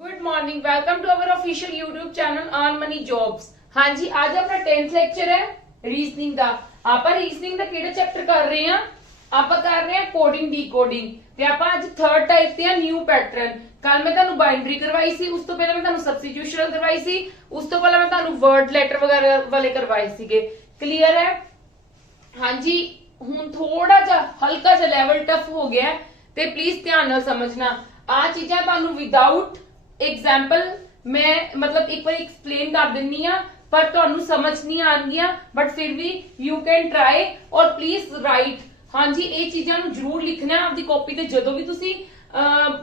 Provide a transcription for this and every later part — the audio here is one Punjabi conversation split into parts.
Good morning, welcome to our official YouTube channel earn money jobs. हाँ जी, आज अपना 10th लेक्चर है रीजनिंग का। आप रीजनिंग का किहड़ा चैप्टर कर रहे हैं? आप कर रहे हैं कोडिंग ਡੀਕੋਡਿੰਗ ਤੇ ਆਪਾਂ ਅੱਜ ਥਰਡ ਟਾਈਪ ਤੇ ਆ ਨਿਊ ਪੈਟਰਨ। ਕੱਲ ਮੈਂ ਤੁਹਾਨੂੰ ਬਾइनरी ਕਰਵਾਈ ਸੀ, ਉਸ ਤੋਂ ਪਹਿਲਾਂ ਮੈਂ ਤੁਹਾਨੂੰ ਸਬਸਟੀਟਿਊਸ਼ਨ ਕਰਵਾਈ ਸੀ, ਉਸ ਤੋਂ ਪਹਿਲਾਂ ਮੈਂ ਤੁਹਾਨੂੰ ਵਰਡ ਲੈਟਰ ਵਗੈਰਾ ਵਾਲੇ ਕਰਵਾਏ ਸੀਗੇ। ਕਲੀਅਰ ਹੈ? हाँ जी, ਹੁਣ ਥੋੜਾ ਜਿਹਾ ਹਲਕਾ ਜਿਹਾ ਲੈਵਲ ਟਫ ਹੋ ਗਿਆ ਹੈ ਤੇ ਪਲੀਜ਼ ਧਿਆਨ ਨਾਲ ਸਮਝਣਾ। ਆ ਚੀਜ਼ਾਂ ਤੁਹਾਨੂੰ ਵਿਦਆਊਟ एग्जाम्पल मैं मतलब एक बार एक्सप्लेन कर दिनी आ, पर तुहानू समझ नहीं आएंगियां, बट फिर भी यू कैन ट्राई और प्लीज राइट। हाँ जी, ये चीजां नू जरूर लिखना है आपकी कॉपी ते। जदों भी तुसी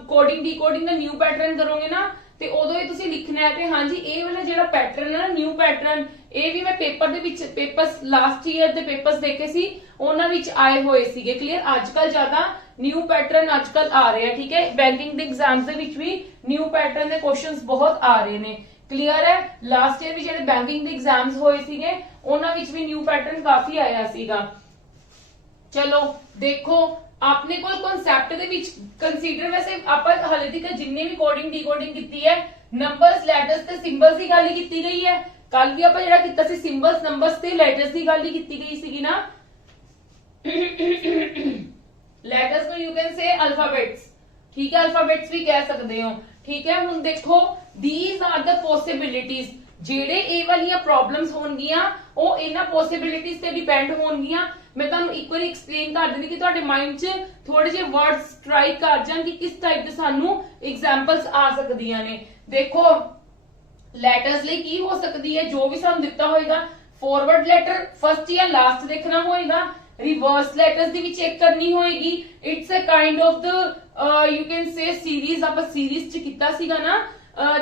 कोडिंग ਡੀਕੋਡਿੰग का न्यू पैटर्न करोगे ना ਤੇ ਉਦੋਂ ਹੀ ਤੁਸੀਂ ਲਿਖਣਾ ਹੈ। ਤੇ ਹਾਂਜੀ, ਇਹ ਵਾਲਾ ਜਿਹੜਾ ਪੈਟਰਨ ਹੈ ਨਾ ਨਿਊ ਪੈਟਰਨ, ਇਹ ਵੀ ਮੈਂ ਪੇਪਰ ਦੇ ਵਿੱਚ ਪੇਪਰਸ ਲਾਸਟ ਈਅਰ ਦੇ ਪੇਪਰਸ ਦੇਖੇ ਸੀ, ਉਹਨਾਂ ਵਿੱਚ ਆਏ ਹੋਏ ਸੀਗੇ। ਕਲੀਅਰ? ਅੱਜ ਕੱਲ ਜ਼ਿਆਦਾ ਨਿਊ ਪੈਟਰਨ ਅੱਜ ਕੱਲ ਆ ਰਹੇ ਆ। ਠੀਕ ਹੈ, ਬੈਂਕਿੰਗ ਦੇ ਐਗਜ਼ਾਮਸ ਦੇ ਵਿੱਚ ਵੀ ਨਿਊ ਪੈਟਰਨ ਦੇ ਕੁਐਸਚਨਸ ਬਹੁਤ ਆ ਰਹੇ ਨੇ। ਕਲੀਅਰ ਹੈ? ਲਾਸਟ ਈਅਰ ਵੀ ਜਿਹੜੇ ਬੈਂਕਿੰਗ ਦੇ ਐਗਜ਼ਾਮਸ ਹੋਏ ਸੀਗੇ ਉਹਨਾਂ ਵਿੱਚ ਵੀ ਨਿਊ ਪੈਟਰਨ ਕਾਫੀ ਆਇਆ ਸੀਗਾ। ਚਲੋ ਦੇਖੋ, ਆਪਣੇ ਕੋਲ ਕਨਸੈਪਟ ਦੇ ਵਿੱਚ ਕੰਸੀਡਰ, ਵੈਸੇ ਆਪਾਂ ਹਲੇ ਤੱਕ ਜਿੰਨੇ ਵੀ ਕੋਡਿੰਗ ਡੀਕੋਡਿੰਗ ਕੀਤੀ ਹੈ, ਨੰਬਰਸ, ਲੈਟਰਸ ਤੇ ਸਿੰਬਲਸ ਦੀ ਗੱਲ ਹੀ ਕੀਤੀ ਗਈ ਹੈ। ਕੱਲ ਵੀ ਆਪਾਂ ਜਿਹੜਾ ਕੀਤਾ ਸੀ ਸਿੰਬਲਸ, ਨੰਬਰਸ ਤੇ ਲੈਟਰਸ ਦੀ ਗੱਲ ਹੀ ਕੀਤੀ ਗਈ ਸੀਗੀ ਨਾ। ਲੈਟਰਸ ਨੂੰ ਯੂ ਕੈਨ ਸੇ ਅਲਫਾਬੈਟਸ। ਠੀਕ ਹੈ, ਅਲਫਾਬੈਟਸ ਵੀ ਕਹਿ ਸਕਦੇ ਹੋ। ਠੀਕ ਹੈ, ਹੁਣ ਦੇਖੋ, these are the possibilities। ਜਿਹੜੇ ਇਹ ਵਾਲੀਆਂ ਪ੍ਰੋਬਲਮਸ ਹੋਣਗੀਆਂ ਉਹ ਇਹਨਾਂ ਪੋਸਿਬਿਲਿਟੀਜ਼ ਤੇ ਡਿਪੈਂਡ ਹੋਣਗੀਆਂ। ਮੈਂ ਤੁਹਾਨੂੰ ਇੱਕ ਵਾਰੀ ਐਕਸਪਲੇਨ ਕਰ ਦਿੰਦੀ ਕਿ ਤੁਹਾਡੇ ਮਾਈਂਡ 'ਚ ਥੋੜੇ ਜਿਹੇ ਵਰਡਸ ਸਟ੍ਰਾਈਕ ਕਰ ਜਾਣ ਕਿ ਕਿਸ ਟਾਈਪ ਦੇ ਸਾਨੂੰ ਐਗਜ਼ਾਮਪਲਸ ਆ ਸਕਦੀਆਂ ਨੇ। ਦੇਖੋ, ਲੈਟਰਸ ਲਈ ਕੀ ਹੋ ਸਕਦੀ ਹੈ, ਜੋ ਵੀ ਸਾਨੂੰ ਦਿੱਤਾ ਹੋਏਗਾ, ਫਾਰਵਰਡ ਲੈਟਰ ਫਸਟ ਜਾਂ ਲਾਸਟ ਦੇਖਣਾ ਹੋਏਗਾ। ਰਿਵਰਸ ਲੈਟਰਸ ਦੀ ਵੀ ਚੈੱਕ ਕਰਨੀ ਹੋਏਗੀ। It's a kind of the you can say series. ਆਪਾਂ ਸੀਰੀਜ਼ 'ਚ ਕੀਤਾ ਸੀਗਾ ਨਾ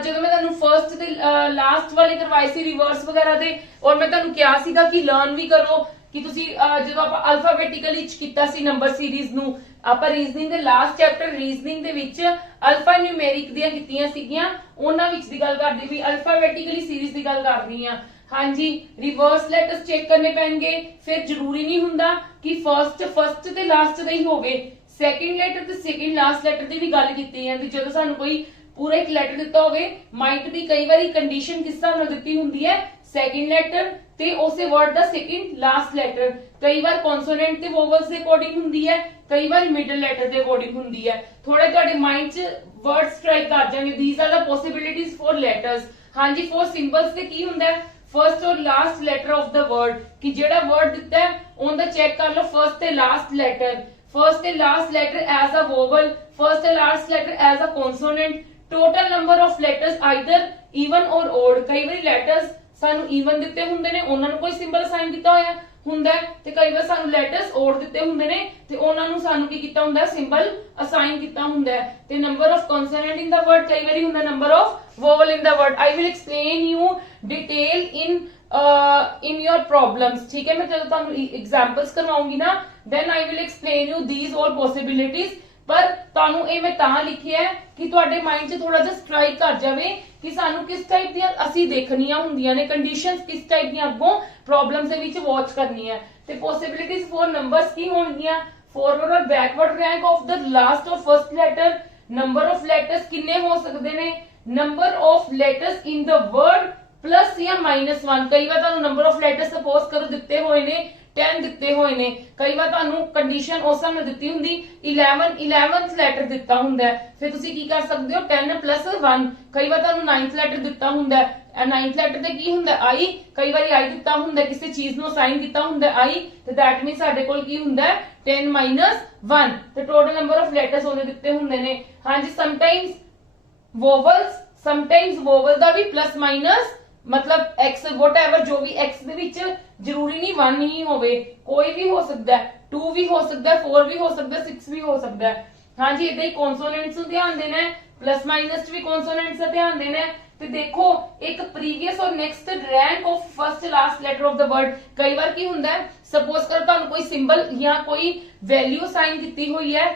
ਜਦੋਂ ਮੈਂ ਤੁਹਾਨੂੰ ਫਰਸਟ ਤੇ ਲਾਸਟ ਵਾਲੇ ਕਰਵਾਏ ਸੀ ਰਿਵਰਸ ਵਗੈਰਾ ਦੇ, ਔਰ ਮੈਂ ਤੁਹਾਨੂੰ ਕਿਹਾ ਸੀਗਾ ਕਿ ਲਰਨ ਵੀ ਕਰੋ ਕਿ ਤੁਸੀਂ ਜਦੋਂ ਆਪਾਂ ਅਲਫਾਬੈਟਿਕਲੀ ਕੀਤਾ ਸੀ ਨੰਬਰ ਸੀਰੀਜ਼ ਨੂੰ, ਆਪਾਂ ਰੀਜ਼ਨਿੰਗ ਦੇ ਲਾਸਟ ਚੈਪਟਰ ਰੀਜ਼ਨਿੰਗ ਦੇ ਵਿੱਚ ਅਲਫਾ ਨਿਊਮੈਰਿਕ ਦੀਆਂ ਕੀਤੀਆਂ ਸੀਗੀਆਂ, ਉਹਨਾਂ ਵਿੱਚ ਦੀ ਗੱਲ ਕਰਦੀ ਵੀ ਅਲਫਾਬੈਟਿਕਲੀ ਸੀਰੀਜ਼ ਦੀ ਗੱਲ ਕਰ ਰਹੀ ਹਾਂ। ਹਾਂਜੀ, ਰਿਵਰਸ ਲੈਟਰਸ ਚੈੱਕ ਕਰਨੇ ਪੈਣਗੇ। ਫਿਰ ਜ਼ਰੂਰੀ ਨਹੀਂ ਹੁੰਦਾ ਕਿ ਫਸਟ ਤੇ ਲਾਸਟ ਦਾ ਹੀ ਹੋਵੇ, ਸੈਕਿੰਡ ਲੈਟਰ ਤੇ ਸੈਕਿੰਡ ਲਾਸਟ ਲੈਟਰ ਦੀ ਵੀ ਗੱਲ ਕੀਤੀ ਜਾਂਦੀ। ਜਦੋਂ ਸਾਨੂੰ ਕੋਈ ਪੂਰਾ ਇੱਕ ਲੈਟਰ ਦਿੱਤਾ ਹੋਵੇ, ਮਾਈਟ ਵੀ ਕਈ ਵਾਰੀ ਕੰਡੀਸ਼ਨ ਕਿਸ ਤਰ੍ਹਾਂ ਨਾਲ ਦਿੱਤੀ ਹੁੰਦੀ ਹੈ, ਸੈਕਿੰਡ ਲੈਟਰ ਤੇ ਉਸੇ ਵਰਡ ਦਾ ਸੈਕਿੰਡ ਲਾਸਟ ਲੈਟਰ। ਕਈ ਵਾਰ ਕੌਨਸੋਨੈਂਟ ਤੇ ਵੋਵਲਸ ਦੇ ਅਕੋਰਡਿੰਗ ਹੁੰਦੀ ਹੈ, ਕਈ ਵਾਰ ਮਿਡਲ ਲੈਟਰ ਦੇ ਅਕੋਰਡਿੰਗ ਹੁੰਦੀ ਹੈ। ਥੋੜਾ ਤੁਹਾਡੇ ਮਾਈਂਡ 'ਚ ਵਰਡ ਸਟ੍ਰਾਈਕ ਕਰ ਜਾਣਗੇ। These are the possibilities for letters. ਹਾਂਜੀ, ਫॉर ਸਿੰਬਲਸ ਤੇ ਕੀ ਹੁੰਦਾ ਹੈ, first or last letter of the word, ਕਿ ਜਿਹੜਾ ਵਰਡ ਦਿੱਤਾ ਹੈ ਉਹਦਾ ਚੈੱਕ ਕਰ ਲਓ ਫਰਸਟ ਤੇ ਲਾਸਟ ਲੈਟਰ, ਫਰਸਟ ਤੇ last letter as a vowel, first ਤੇ last letter as a consonant. Total number of letters either even or odd. कई बार लेटर्स सानू इवन दिते हुंदे ने, उन्हां नू कोई सिंबल असाइन कीता होया हुंदा है, ते कई बार सानू लेटर्स ओड दिते हुंदे ने ते उन्हां नू सानू की कीता हुंदा है, सिंबल असाइन कीता हुंदा है। ते number of consonant in the word कई बार हुंदा number of vowel in the word. I will explain you detail in your problems. ठीक है, मैं जब तुहानू एग्जांपल्स करवाऊंगी ना, then I will explain you these all possibilities. पर ਤੁਹਾਨੂੰ ਇਹ ਮੈਂ ਤਾਂ ਲਿਖਿਆ ਹੈ ਕਿ ਤੁਹਾਡੇ ਮਾਈਂਡ 'ਚ ਥੋੜਾ ਜਿਹਾ ਸਟ੍ਰਾਈਕ ਕਰ ਜਾਵੇ ਕਿ ਸਾਨੂੰ ਕਿਸ ਟਾਈਪ ਦੀਆਂ ਅਸੀਂ ਦੇਖਣੀਆਂ ਹੁੰਦੀਆਂ ਨੇ, ਕੰਡੀਸ਼ਨਸ ਕਿਸ ਟਾਈਪ ਦੀਆਂ ਅੱਗੋਂ ਪ੍ਰੋਬਲਮਸ ਦੇ ਵਿੱਚ ਵਾਚ ਕਰਨੀ ਹੈ। ਤੇ ਪੋਸਿਬਿਲਿਟੀਜ਼ ਫॉर ਨੰਬਰਸ ਕੀ ਹੋਣਗੀਆਂ, ਫਾਰਵਰਡ ਔਰ backward rank of the last ਔਰ first letter, number of letters ਕਿੰਨੇ ਹੋ ਸਕਦੇ ਨੇ, number of letters in the word plus या -1। कई बार ਤੁਹਾਨੂੰ ਨੰਬਰ ਆਫ ਲੈਟਰਸ ਸਪੋਜ਼ ਕਰੋ ਦਿੱਤੇ ਹੋਏ ਨੇ 10 ਦਿੱਤੇ ਹੋਏ ਨੇ, ਕਈ ਵਾਰ ਤੁਹਾਨੂੰ ਕੰਡੀਸ਼ਨ ਉਸ ਸਮੇਂ ਦਿੱਤੀ ਹੁੰਦੀ 11th ਲੈਟਰ ਦਿੱਤਾ ਹੁੰਦਾ ਹੈ, ਫਿਰ ਤੁਸੀਂ ਕੀ ਕਰ ਸਕਦੇ ਹੋ 10 + 1। ਕਈ ਵਾਰ ਤੁਹਾਨੂੰ 9th ਲੈਟਰ ਦਿੱਤਾ ਹੁੰਦਾ ਹੈ, 9th ਲੈਟਰ ਤੇ ਕੀ ਹੁੰਦਾ I, ਕਈ ਵਾਰੀ I ਦਿੱਤਾ ਹੁੰਦਾ, ਕਿਸੇ ਚੀਜ਼ ਨੂੰ ਅਸਾਈਨ ਕੀਤਾ ਹੁੰਦਾ I, ਤੇ ਦੈਟ ਮੀਨਸ ਸਾਡੇ ਕੋਲ ਕੀ ਹੁੰਦਾ ਹੈ 10 - 1, ਤੇ ਟੋਟਲ ਨੰਬਰ ਆਫ ਲੈਟਰਸ ਉਹਨੇ ਦਿੱਤੇ ਹੁੰਦੇ ਨੇ। ਹਾਂਜੀ, ਸਮਟਾਈਮਸ ਵੋਵਲ ਦਾ ਵੀ ਪਲੱਸ ਮਾਈਨਸ मतलब x whatever, जो भी x ਦੇ ਵਿੱਚ ਜ਼ਰੂਰੀ ਨਹੀਂ 1 ਹੀ ਹੋਵੇ, ਕੋਈ ਵੀ ਹੋ ਸਕਦਾ ਹੈ, 2 ਵੀ ਹੋ ਸਕਦਾ ਹੈ, 4 ਵੀ ਹੋ ਸਕਦਾ ਹੈ, 6 ਵੀ ਹੋ ਸਕਦਾ ਹੈ। ਹਾਂਜੀ, ਇਦਾਂ ਹੀ ਕੌਨਸੋਨੈਂਟਸ ਨੂੰ ਧਿਆਨ ਦੇਣਾ ਹੈ, ਪਲੱਸ ਮਾਈਨਸ 'ਚ ਵੀ ਕੌਨਸੋਨੈਂਟਸ ਦਾ ਧਿਆਨ ਦੇਣਾ ਹੈ। ਤੇ ਦੇਖੋ, ਇੱਕ previous or next rank of first last letter of the word. ਕਈ ਵਾਰ ਕੀ ਹੁੰਦਾ ਹੈ, ਸਪੋਜ਼ ਕਰੋ ਤੁਹਾਨੂੰ ਕੋਈ ਸਿੰਬਲ ਜਾਂ ਕੋਈ ਵੈਲਿਊ ਅਸਾਈਨ ਕੀਤੀ ਹੋਈ ਹੈ,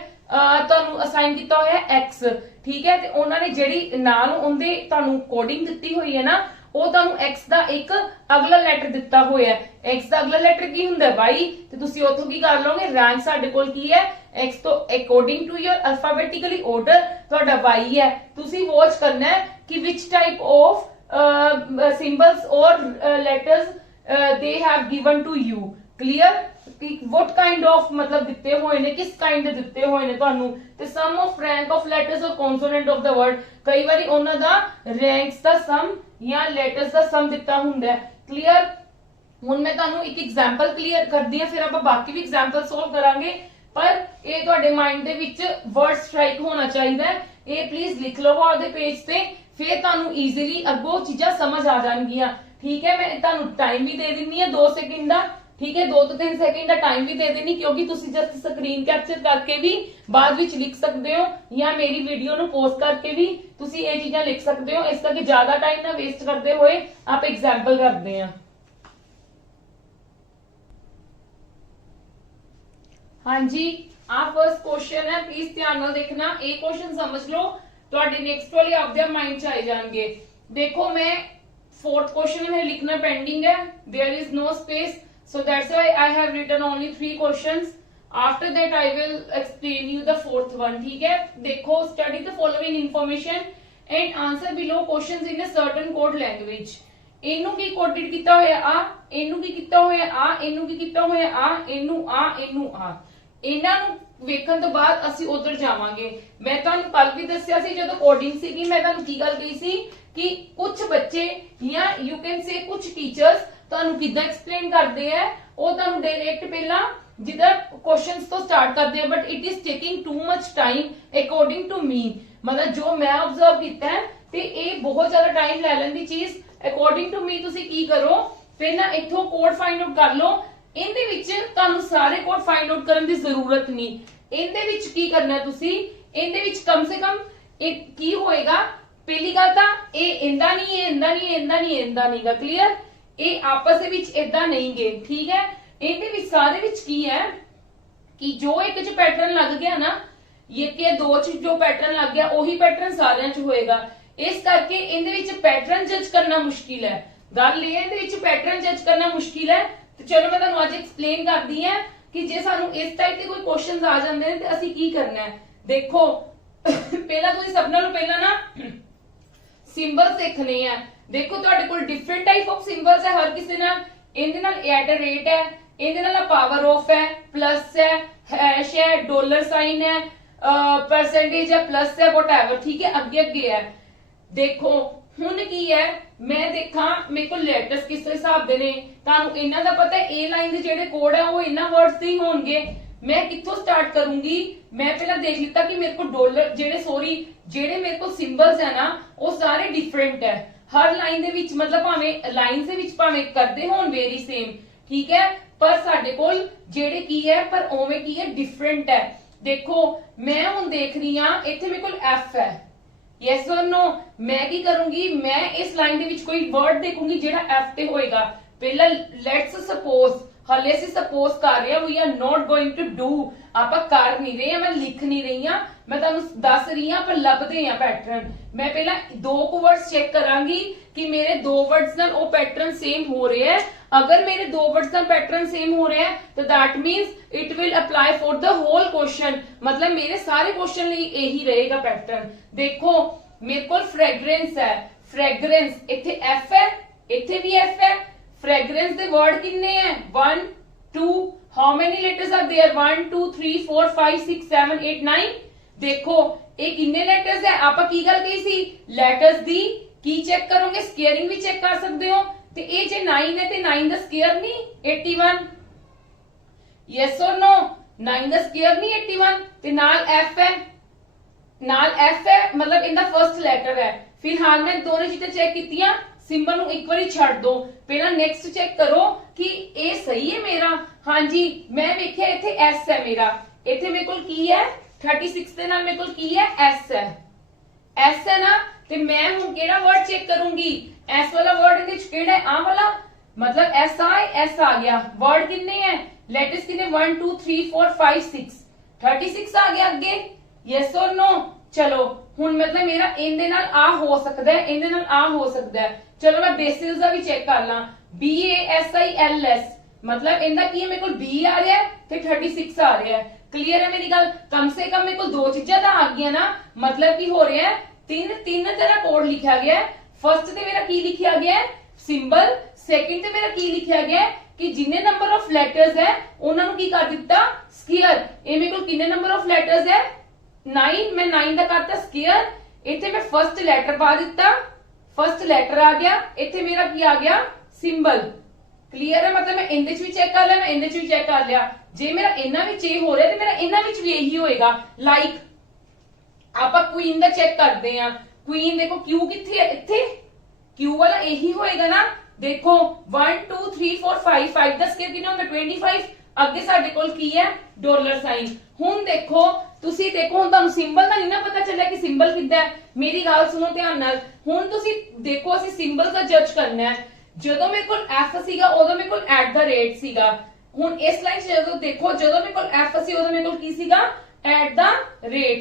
ਤੁਹਾਨੂੰ ਅਸਾਈਨ ਕੀਤਾ ਹੋਇਆ ਹੈ x। ਠੀਕ ਹੈ, ਤੇ ਉਹਨਾਂ ਨੇ ਜਿਹੜੀ ਨਾਲ ਉਹਦੇ ਤੁਹਾਨੂੰ ਕੋਡਿੰਗ ਦਿੱਤੀ ਹੋਈ ਹੈ ਨਾ, ਉਹ ਤੁਹਾਨੂੰ x ਦਾ ਇੱਕ ਅਗਲਾ ਲੈਟਰ ਦਿੱਤਾ ਹੋਇਆ ਹੈ। x ਦਾ ਅਗਲਾ ਲੈਟਰ ਕੀ ਹੁੰਦਾ ਹੈ y, ਤੇ ਤੁਸੀਂ ਉੱਥੋਂ ਕੀ ਕਰ ਲਓਗੇ, ਰੈਂਕ ਸਾਡੇ ਕੋਲ ਕੀ ਹੈ x ਤੋਂ ਅਕੋਰਡਿੰਗ ਟੂ ਯਰ ਅਲਫਾਬੈਟਿਕਲੀ ਆਰਡਰ ਤੁਹਾਡਾ y ਹੈ। ਤੁਸੀਂ ਵਾਚ ਕਰਨਾ ਹੈ ਕਿ ਵਿਚ ਟਾਈਪ ਆਫ ਸਿੰਬਲਸ ਔਰ letters they have given to you, clear, what kind of मतलब ਦਿੱਤੇ ਹੋਏ ਨੇ, ਕਿਸ kind ਦੇ ਦਿੱਤੇ ਹੋਏ ਨੇ ਤੁਹਾਨੂੰ, ਤੇ sum of rank of letters or consonant of the word, ਕਈ ਵਾਰੀ ਉਹਨਾਂ ਦਾ ranks ਦਾ sum ਜਾਂ letters ਦਾ sum ਦਿੱਤਾ ਹੁੰਦਾ ਹੈ। clear, ਹੁਣ ਮੈਂ ਤੁਹਾਨੂੰ ਇੱਕ ਐਗਜ਼ਾਮਪਲ ਕਲੀਅਰ ਕਰਦੀ ਹਾਂ, ਫਿਰ ਆਪਾਂ ਬਾਕੀ ਵੀ ਐਗਜ਼ਾਮਪਲ ਸੋਲਵ ਕਰਾਂਗੇ, ਪਰ ਇਹ ਤੁਹਾਡੇ ਮਾਈਂਡ ਦੇ ਵਿੱਚ ਵਰਡ ਸਟ੍ਰਾਈਕ ਹੋਣਾ ਚਾਹੀਦਾ ਹੈ। ਇਹ ਪਲੀਜ਼ ਲਿਖ ਲਵੋ ਆਪਦੇ ਪੇਜ ਤੇ, ਫਿਰ ਤੁਹਾਨੂੰ ਈਜ਼ੀਲੀ ਅੱਗੋਂ ਚੀਜ਼ਾਂ ਸਮਝ ਆ ਜਾਣਗੀਆਂ। ठीक है, मैं ਤੁਹਾਨੂੰ टाइम भी दे दिनी है 2 सेकंड का, ठीक है, 2 ਤੋਂ 3 सेकंड का टाइम भी दे देनी, क्योंकि ਤੁਸੀਂ जस्ट स्क्रीन कैप्चर करके भी बाद ਵਿੱਚ लिख सकते हो या मेरी वीडियो ਨੂੰ पॉज करके भी ਤੁਸੀਂ ਇਹ ਚੀਜ਼ਾਂ ਲਿਖ ਸਕਦੇ ਹੋ। ਇਸ ਕਰਕੇ ਜ਼ਿਆਦਾ टाइम ना वेस्ट करते हुए आप एग्जांपल करते हैं। हाँ जी, आ फर्स्ट क्वेश्चन है, प्लीज ध्यान ਨਾਲ देखना, ਇਹ क्वेश्चन समझ लो, ਤੁਹਾਡੇ नेक्स्ट वाले आपके माइंड ਚ आ जाएंगे। देखो मैं फोर्थ क्वेश्चन में लिखना पेंडिंग है, there is no space, so that's why I have written only 3 questions, after that I will explain you the fourth one. ठीक है, देखो, study the following information and answer below questions in a certain code language. ਇਹਨੂੰ ਕੀ ਕੋਡਡ ਕੀਤਾ ਹੋਇਆ ਆ, ਇਹਨੂੰ ਕੀ ਕੀਤਾ ਹੋਇਆ ਆ, ਇਹਨੂੰ ਕੀ ਕੀਤਾ ਹੋਇਆ ਆ, ਇਹਨੂੰ ਆ, ਇਹਨੂੰ ਆ। ਇਹਨਾਂ ਨੂੰ ਵੇਖਣ ਤੋਂ ਬਾਅਦ ਅਸੀਂ ਉਧਰ ਜਾਵਾਂਗੇ। ਮੈਂ ਤੁਹਾਨੂੰ ਕੱਲ ਵੀ ਦੱਸਿਆ ਸੀ ਜਦੋਂ ਕੋਡਿੰਗ ਸੀਗੀ, ਮੈਂ ਤੁਹਾਨੂੰ ਕੀ ਗੱਲ ਕਹੀ ਸੀ ਕਿ ਕੁਝ ਬੱਚੇ ਜਾਂ ਯੂ ਕੈਨ ਸੇ ਕੁਝ ਟੀਚਰਸ ਤੁਹਾਨੂੰ ਕਿੱਦਾਂ ਐਕਸਪਲੇਨ ਕਰਦੇ ਆ, ਉਹ ਤੁਹਾਨੂੰ ਡਾਇਰੈਕਟ ਪਹਿਲਾਂ ਜਿੱਦਾਂ ਕੁਐਸਚਨਸ ਤੋਂ ਸਟਾਰਟ ਕਰਦੇ ਆ, but it is taking too much time according to me, ਮਤਲਬ ਜੋ ਮੈਂ ਆਬਜ਼ਰਵ ਕੀਤਾ ਹੈ, ਤੇ ਇਹ ਬਹੁਤ ਜ਼ਿਆਦਾ ਟਾਈਮ ਲੈ ਲੈਂਦੀ ਚੀਜ਼। ਅਕੋਰਡਿੰਗ ਟੂ ਮੀ ਤੁਸੀਂ ਕੀ ਕਰੋ, ਪਹਿਲਾਂ ਇੱਥੋਂ ਕੋਡ ਫਾਈਂਡ ਆਊਟ ਕਰ ਲਓ। ਇਹਦੇ ਵਿੱਚ ਤੁਹਾਨੂੰ ਸਾਰੇ ਕੋਡ ਫਾਈਂਡ ਆਊਟ ਕਰਨ ਦੀ ਜ਼ਰੂਰਤ ਨਹੀਂ। ਇਹਦੇ ਵਿੱਚ ਕੀ ਕਰਨਾ ਤੁਸੀਂ, ਇਹਦੇ ਵਿੱਚ ਕਮ ਸੇ ਕਮ ਇਹ ਕੀ ਹੋਏਗਾ, ਪਹਿਲੀ ਗੱਲ ਤਾਂ ਇਹ ਇੰਦਾ ਨਹੀਂ, ਇਹ ਇੰਦਾ ਨਹੀਂ, ਇੰਦਾ ਨਹੀਂ, ਇੰਦਾ ਨਹੀਂਗਾ। ਕਲੀਅਰ, ਇਹ ਆਪਸ ਦੇ ਵਿੱਚ ਇਦਾਂ ਨਹੀਂ ਗਏ। ਠੀਕ ਹੈ, ਇਹਦੇ ਵਿੱਚ ਸਾਰੇ ਵਿੱਚ ਕੀ ਹੈ ਕਿ ਜੋ ਇੱਕ ਚ ਪੈਟਰਨ ਲੱਗ ਗਿਆ ਨਾ, ਇਹ ਕਿ ਦੋ ਚ ਜੋ ਪੈਟਰਨ ਲੱਗ ਗਿਆ ਉਹੀ ਪੈਟਰਨ ਸਾਰਿਆਂ ਚ ਹੋਏਗਾ। ਇਸ ਕਰਕੇ ਇਹਦੇ ਵਿੱਚ ਪੈਟਰਨ ਜੱਜ ਕਰਨਾ ਮੁਸ਼ਕਿਲ ਹੈ। ਗੱਲ ਇਹ ਹੈ ਇਹਦੇ ਵਿੱਚ ਪੈਟਰਨ ਜੱਜ ਕਰਨਾ ਮੁਸ਼ਕਿਲ ਹੈ। ਤੇ ਚਲੋ ਮੈਂ ਤੁਹਾਨੂੰ ਅੱਜ ਐਕਸਪਲੇਨ ਕਰਦੀ ਹਾਂ ਕਿ ਜੇ ਸਾਨੂੰ ਇਸ ਟਾਈਪ ਦੇ ਕੋਈ ਕੁਐਸਚਨਸ ਆ ਜਾਂਦੇ ਨੇ ਤੇ ਅਸੀਂ ਕੀ ਕਰਨਾ ਹੈ। ਦੇਖੋ, ਪਹਿਲਾਂ ਤੁਸੀਂ ਸਭ ਨਾਲੋਂ ਪਹਿਲਾਂ ਨਾ ਸਿੰਬਲ ਸਿੱਖਨੇ ਆ। ਦੇਖੋ, ਤੁਹਾਡੇ ਕੋਲ ਡਿਫਰੈਂਟ ਟਾਈਪ ਆਫ ਸਿੰਬਲਸ ਹੈ ਹਰ ਕਿਸੇ ਨਾਲ। ਇਹਦੇ ਨਾਲ ਐਟ ਰੇਟ ਹੈ, ਇਹਦੇ ਨਾਲ ਪਾਵਰ ਆਫ ਹੈ, ਪਲੱਸ ਹੈ, हैश है, डॉलर साइन है, परसेंटेज है, प्लस है, व्हाटएवर। ठीक है, अगे अगे है। देखो हुन की है, मैं देखा मेरे को लेटर्स किस हिसाब दे ने, तानू इन्हां दा पता है ए लाइन दे जेडे कोड है वो इन्हां वर्ड्स दे ही होणगे। मैं कित्थों स्टार्ट करूंगी, मैं पहला देख लिता कि मेरे को डॉलर जेडे मेरे को सिंबल्स है ना वो सारे डिफरेंट है हर लाइन दे विच, मतलब भावें लाइन दे विच भावें करदे होण वेरी सेम, ठीक है, पर साडे कोल जेडे की है पर ओवें की है डिफरेंट है। देखो मैं हुण देख रही हां इत्थे मेरे कोल एफ है, यस और नो। मैं की करूंगी, मैं इस लाइन दे विच कोई वर्ड देखूंगी जेड़ा एफ ते होएगा। पहला लेट्स सपोज, हले असीं सपोज कर रहे हैं, we are not going to do, आपां कर नहीं रहे, मैं लिख नहीं रही हां, मैं तुहानू दस रही हां पर लभदे हां पैटर्न। मैं पहला दो को वर्ड्स चेक करांगी कि मेरे दो वर्ड्स नाल ओ पैटर्न सेम हो रहे हैं। अगर मेरे दो वर्ड्स नाल पैटर्न सेम हो रहे हैं तो that means it will apply for the whole question, मतलब मेरे सारे क्वेश्चन लिए यही रहेगा पैटर्न। देखो मेरे को फ्रेग्रेंस है, फ्रेग्रेंस इत्थे एफ है, इत्थे भी एफ है। फ्रेग्रेंस दे वर्ड कितने हैं, 1 2, how many letters are there, 1 2 3 4 5 6 7 8 9। देखो ये कितने लेटर्स है, आपा की गल कही सी लेटर्स दी की चेक करोगे, स्केयरिंग भी चेक कर सकते हो। ते ये जे 9 है ते 9 दा स्केयर नहीं 81, यस और नो, 9 दा स्केयर नहीं 81। ते नाल एफ है, नाल एफ है, मतलब इनका फर्स्ट लेटर है। फिर हाल मैं दोनों चीजें चेक कीतियां, सिंबल नू एक बारी छड़ दो, पहला नेक्स्ट चेक करो कि ए सही है मेरा। हाँ जी, मैं वेख्या इत्थे एस है मेरा, इत्थे मेरे कोल की है 36 दे नाल मेरे कोल की है एस है, एस है ना। ते मैं हुण केड़ा वर्ड चेक करूंगी, एस वाला वर्ड इहदे विच केड़ा है, आ वाला, मतलब एस आए एस आ गया। वर्ड कितने हैं, लेटर्स कितने 1 2 3 4 5 6, 36 आ गया आगे, यस और नो। चलो ਹੁਣ ਮਤਲਬ ਮੇਰਾ ਇਹਦੇ ਨਾਲ ਆ ਹੋ ਸਕਦਾ ਹੈ, ਇਹਦੇ ਨਾਲ ਆ ਹੋ ਸਕਦਾ ਹੈ। ਚਲੋ ਮੈਂ ਬੇਸਿਸ ਦਾ ਵੀ ਚੈੱਕ ਕਰ ਲਾਂ। BASILS मतलब इनका की है, मेरे को B आ रहा है ते 36 आ रहा है। क्लियर है मेरी गल? कम से कम मेरे को दो चीजें तो आ गई ना, मतलब की हो रहा है तीन तेरा कोड लिखा गया है। फर्स्ट ते मेरा की लिखा गया है सिंबल, सेकंड ते मेरा की लिखा गया है कि जिन्ने नंबर ऑफ लैटर्स है उन्होंने की कर दिता स्क्वायर। ये मेरे को कितने नंबर ऑफ लैटर्स है 9, मैं 9 का करता स्क्वायर। इथे मैं फर्स्ट लैटर पा दिता, फर्स्ट लैटर आ गया, इथे मेरा की आ गया सिंबल। क्लियर है? मतलब मैं इंदे भी चेक कर लिया, मैं इंदे भी चेक कर लिया। जे मेरा इन्हां विच ये हो रहा है तो मेरा इन्हां विच भी यही होएगा। लाइक आपां क्वीन का चेक करते हैं। क्वीन देखो क्यू किथे है, इथे क्यू वाला यही होएगा ना। देखो 1 2 3 4 5 5 का स्क्वायर कितना होंदा 25। अगे साडे कोल की है डॉलर साइन। हुण देखो तुसी देखो हुण तुहानू सिंबल दा नहीं ना पता चलिया कि सिंबल किदा है। मेरी गल सुनो ध्यान नाल। हुण तुसी देखो असीं सिंबल का जज करना है। ਜਦੋਂ ਮੇਰੇ ਕੋਲ f ਸੀਗਾ ਉਦੋਂ ਮੇਰੇ ਕੋਲ @ ਸੀਗਾ। ਹੁਣ ਇਸ ਲਾਈਨ 'ਚ ਜਦੋਂ ਦੇਖੋ ਜਦੋਂ ਮੇਰੇ ਕੋਲ f ਸੀ ਉਦੋਂ ਮੇਰੇ ਕੋਲ ਕੀ ਸੀਗਾ @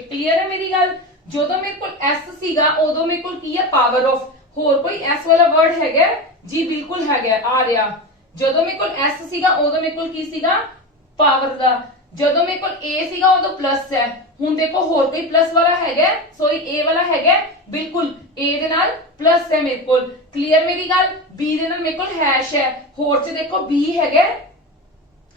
ਕਲੀਅਰ ਹੈ ਮੇਰੀ ਗੱਲ? ਜਦੋਂ ਮੇਰੇ ਕੋਲ s ਸੀਗਾ ਉਦੋਂ ਮੇਰੇ ਕੋਲ ਕੀ ਹੈ ਪਾਵਰ ਆਫ। ਹੋਰ ਕੋਈ s ਵਾਲਾ ਵਰਡ ਹੈਗਾ ਜੀ? ਬਿਲਕੁਲ ਹੈਗਾ ਆ ਰਿਹਾ। ਜਦੋਂ ਮੇਰੇ ਕੋਲ s ਸੀਗਾ ਉਦੋਂ ਮੇਰੇ ਕੋਲ ਕੀ ਸੀਗਾ ਪਾਵਰ ਦਾ। ਜਦੋਂ ਮੇਰੇ ਕੋਲ a ਸੀਗਾ ਉਦੋਂ ਪਲੱਸ ਹੈ। ਹੁਣ ਦੇਖੋ ਹੋਰ ਕੋਈ ਪਲੱਸ ਵਾਲਾ ਹੈਗਾ? ਸੋਰੀ a ਵਾਲਾ ਹੈਗਾ बिल्कुल A दे नाल प्लस है मेरे को। क्लियर मेरी गल? B दे नाल मेरे को हैश है। होर च देखो B हैगा,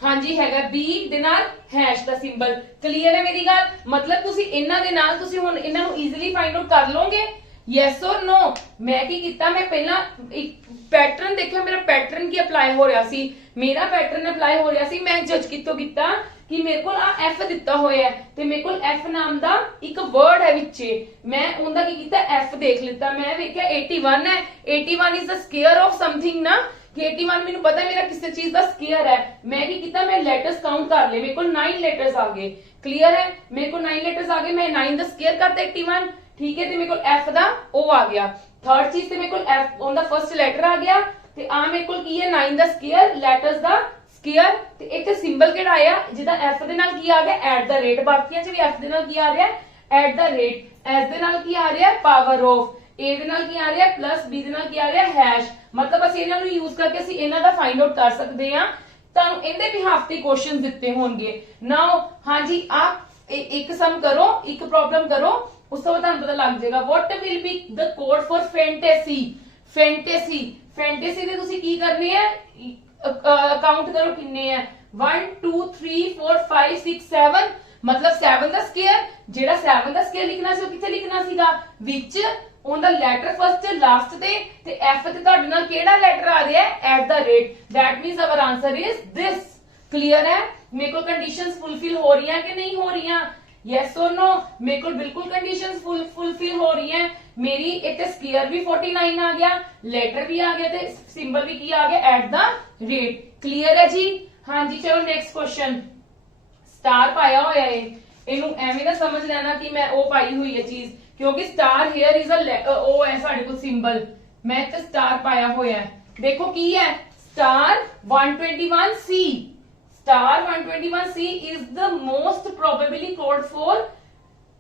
हाँ जी हैगा B दे नाल हैश दा सिंबल। क्लियर है मेरी गल? मतलब तुसी इन्हां दे नाल तुसी हुण इन्हां नूं इजीली फाइंड आउट कर लोगे। यस और नो? मैं की कीता, मैं पहला एक पैटर्न देखिया, मेरा पैटर्न की अप्लाई हो रहा सी, मेरा पैटर्न अप्लाई हो रहा सी। मैं जज कितों कीता कि मेरे को आ f दिता होया है ते मेरे को f नाम दा एक वर्ड है विचे। मैं उनदा की कीता f देख लेता। मैं वेख्या 81 है। 81 is the square of something ना, कि 81 मेनू पता है मेरा किसी चीज दा स्क्वायर है। मैं की कीता, मैं लेटर्स काउंट कर ले। मेरे को 9 लेटर्स आ गए। क्लियर है? मेरे को 9 लेटर्स आ गए। मैं 9 दा स्क्वायर करता 81, ठीक है। ते मेरे को f दा o आ गया। थर्ड चीज ते मेरे को f उनदा फर्स्ट लेटर आ गया ते आ मेरे को की है 9 दा स्क्वायर लेटर्स दा स्क्वायर ते इथे सिंबल केड़ा आया जिदा f दे नाल की आ गया @ बाकियां च भी f दे नाल की आ रहा है @ s दे नाल की आ रहा है पावर ऑफ, a दे नाल की आ रहा है प्लस, b दे नाल की आ रहा है हैश। मतलब ਅਸੀਂ ਇਹਨਾਂ ਨੂੰ यूज करके ਅਸੀਂ ਇਹਨਾਂ ਦਾ फाइंड आउट कर सकते हैं। ਤੁਹਾਨੂੰ ਇਹਦੇ ਵੀ ਹਫਤੇ क्वेश्चन ਦਿੱਤੇ ਹੋਣਗੇ। ਨਾਓ ਹਾਂਜੀ ਆਪ ਇੱਕ ਸਮ ਕਰੋ, ਇੱਕ ਪ੍ਰੋਬਲਮ ਕਰੋ, ਉਸ ਤੋਂ ਬਾਅਦ ਤੁਹਾਨੂੰ ਪਤਾ ਲੱਗ ਜਾਏਗਾ what will be the code for fantasy. Fantasy ਦੇ ਤੁਸੀਂ ਕੀ ਕਰਨੇ ਹੈ काउंट करो किन्ने है 1 2 3 4 5 6 7। मतलब 7 ਦਾ ਸਕੁਅਰ, ਜਿਹੜਾ 7 ਦਾ ਸਕੁਅਰ ਲਿਖਣਾ ਸੀ ਉਹ ਕਿੱਥੇ ਲਿਖਣਾ ਸੀਗਾ ਵਿੱਚ ਉਹਦਾ ਲੈਟਰ ਫਸਟ ਲਾਸਟ ਤੇ f ਤੇ ਤੁਹਾਡੇ ਨਾਲ ਕਿਹੜਾ ਲੈਟਰ ਆ ਰਿਹਾ ਹੈ @ that means our answer is this. Clear है? मेरे को कंडीशंस फुलफिल हो रही हैं कि नहीं हो रही हैं? यस और नो? मेरे को बिल्कुल कंडीशंस फुलफिल हो रही हैं। मेरी इतने स्क्वायर भी 49 आ गया, लेटर भी आ गया ते सिंबल भी की आ गया @ क्लियर है जी? हाँ जी चलो नेक्स्ट क्वेश्चन। स्टार पाया होया है, इनू एवें ना समझ लेना कि मैं ओ पाई हुई है चीज, क्योंकि स्टार हेयर इज ओ है साडे कोल सिंबल। मैं इत्थे स्टार पाया होया है। देखो की है star 121C। Star 121C is the most probably code for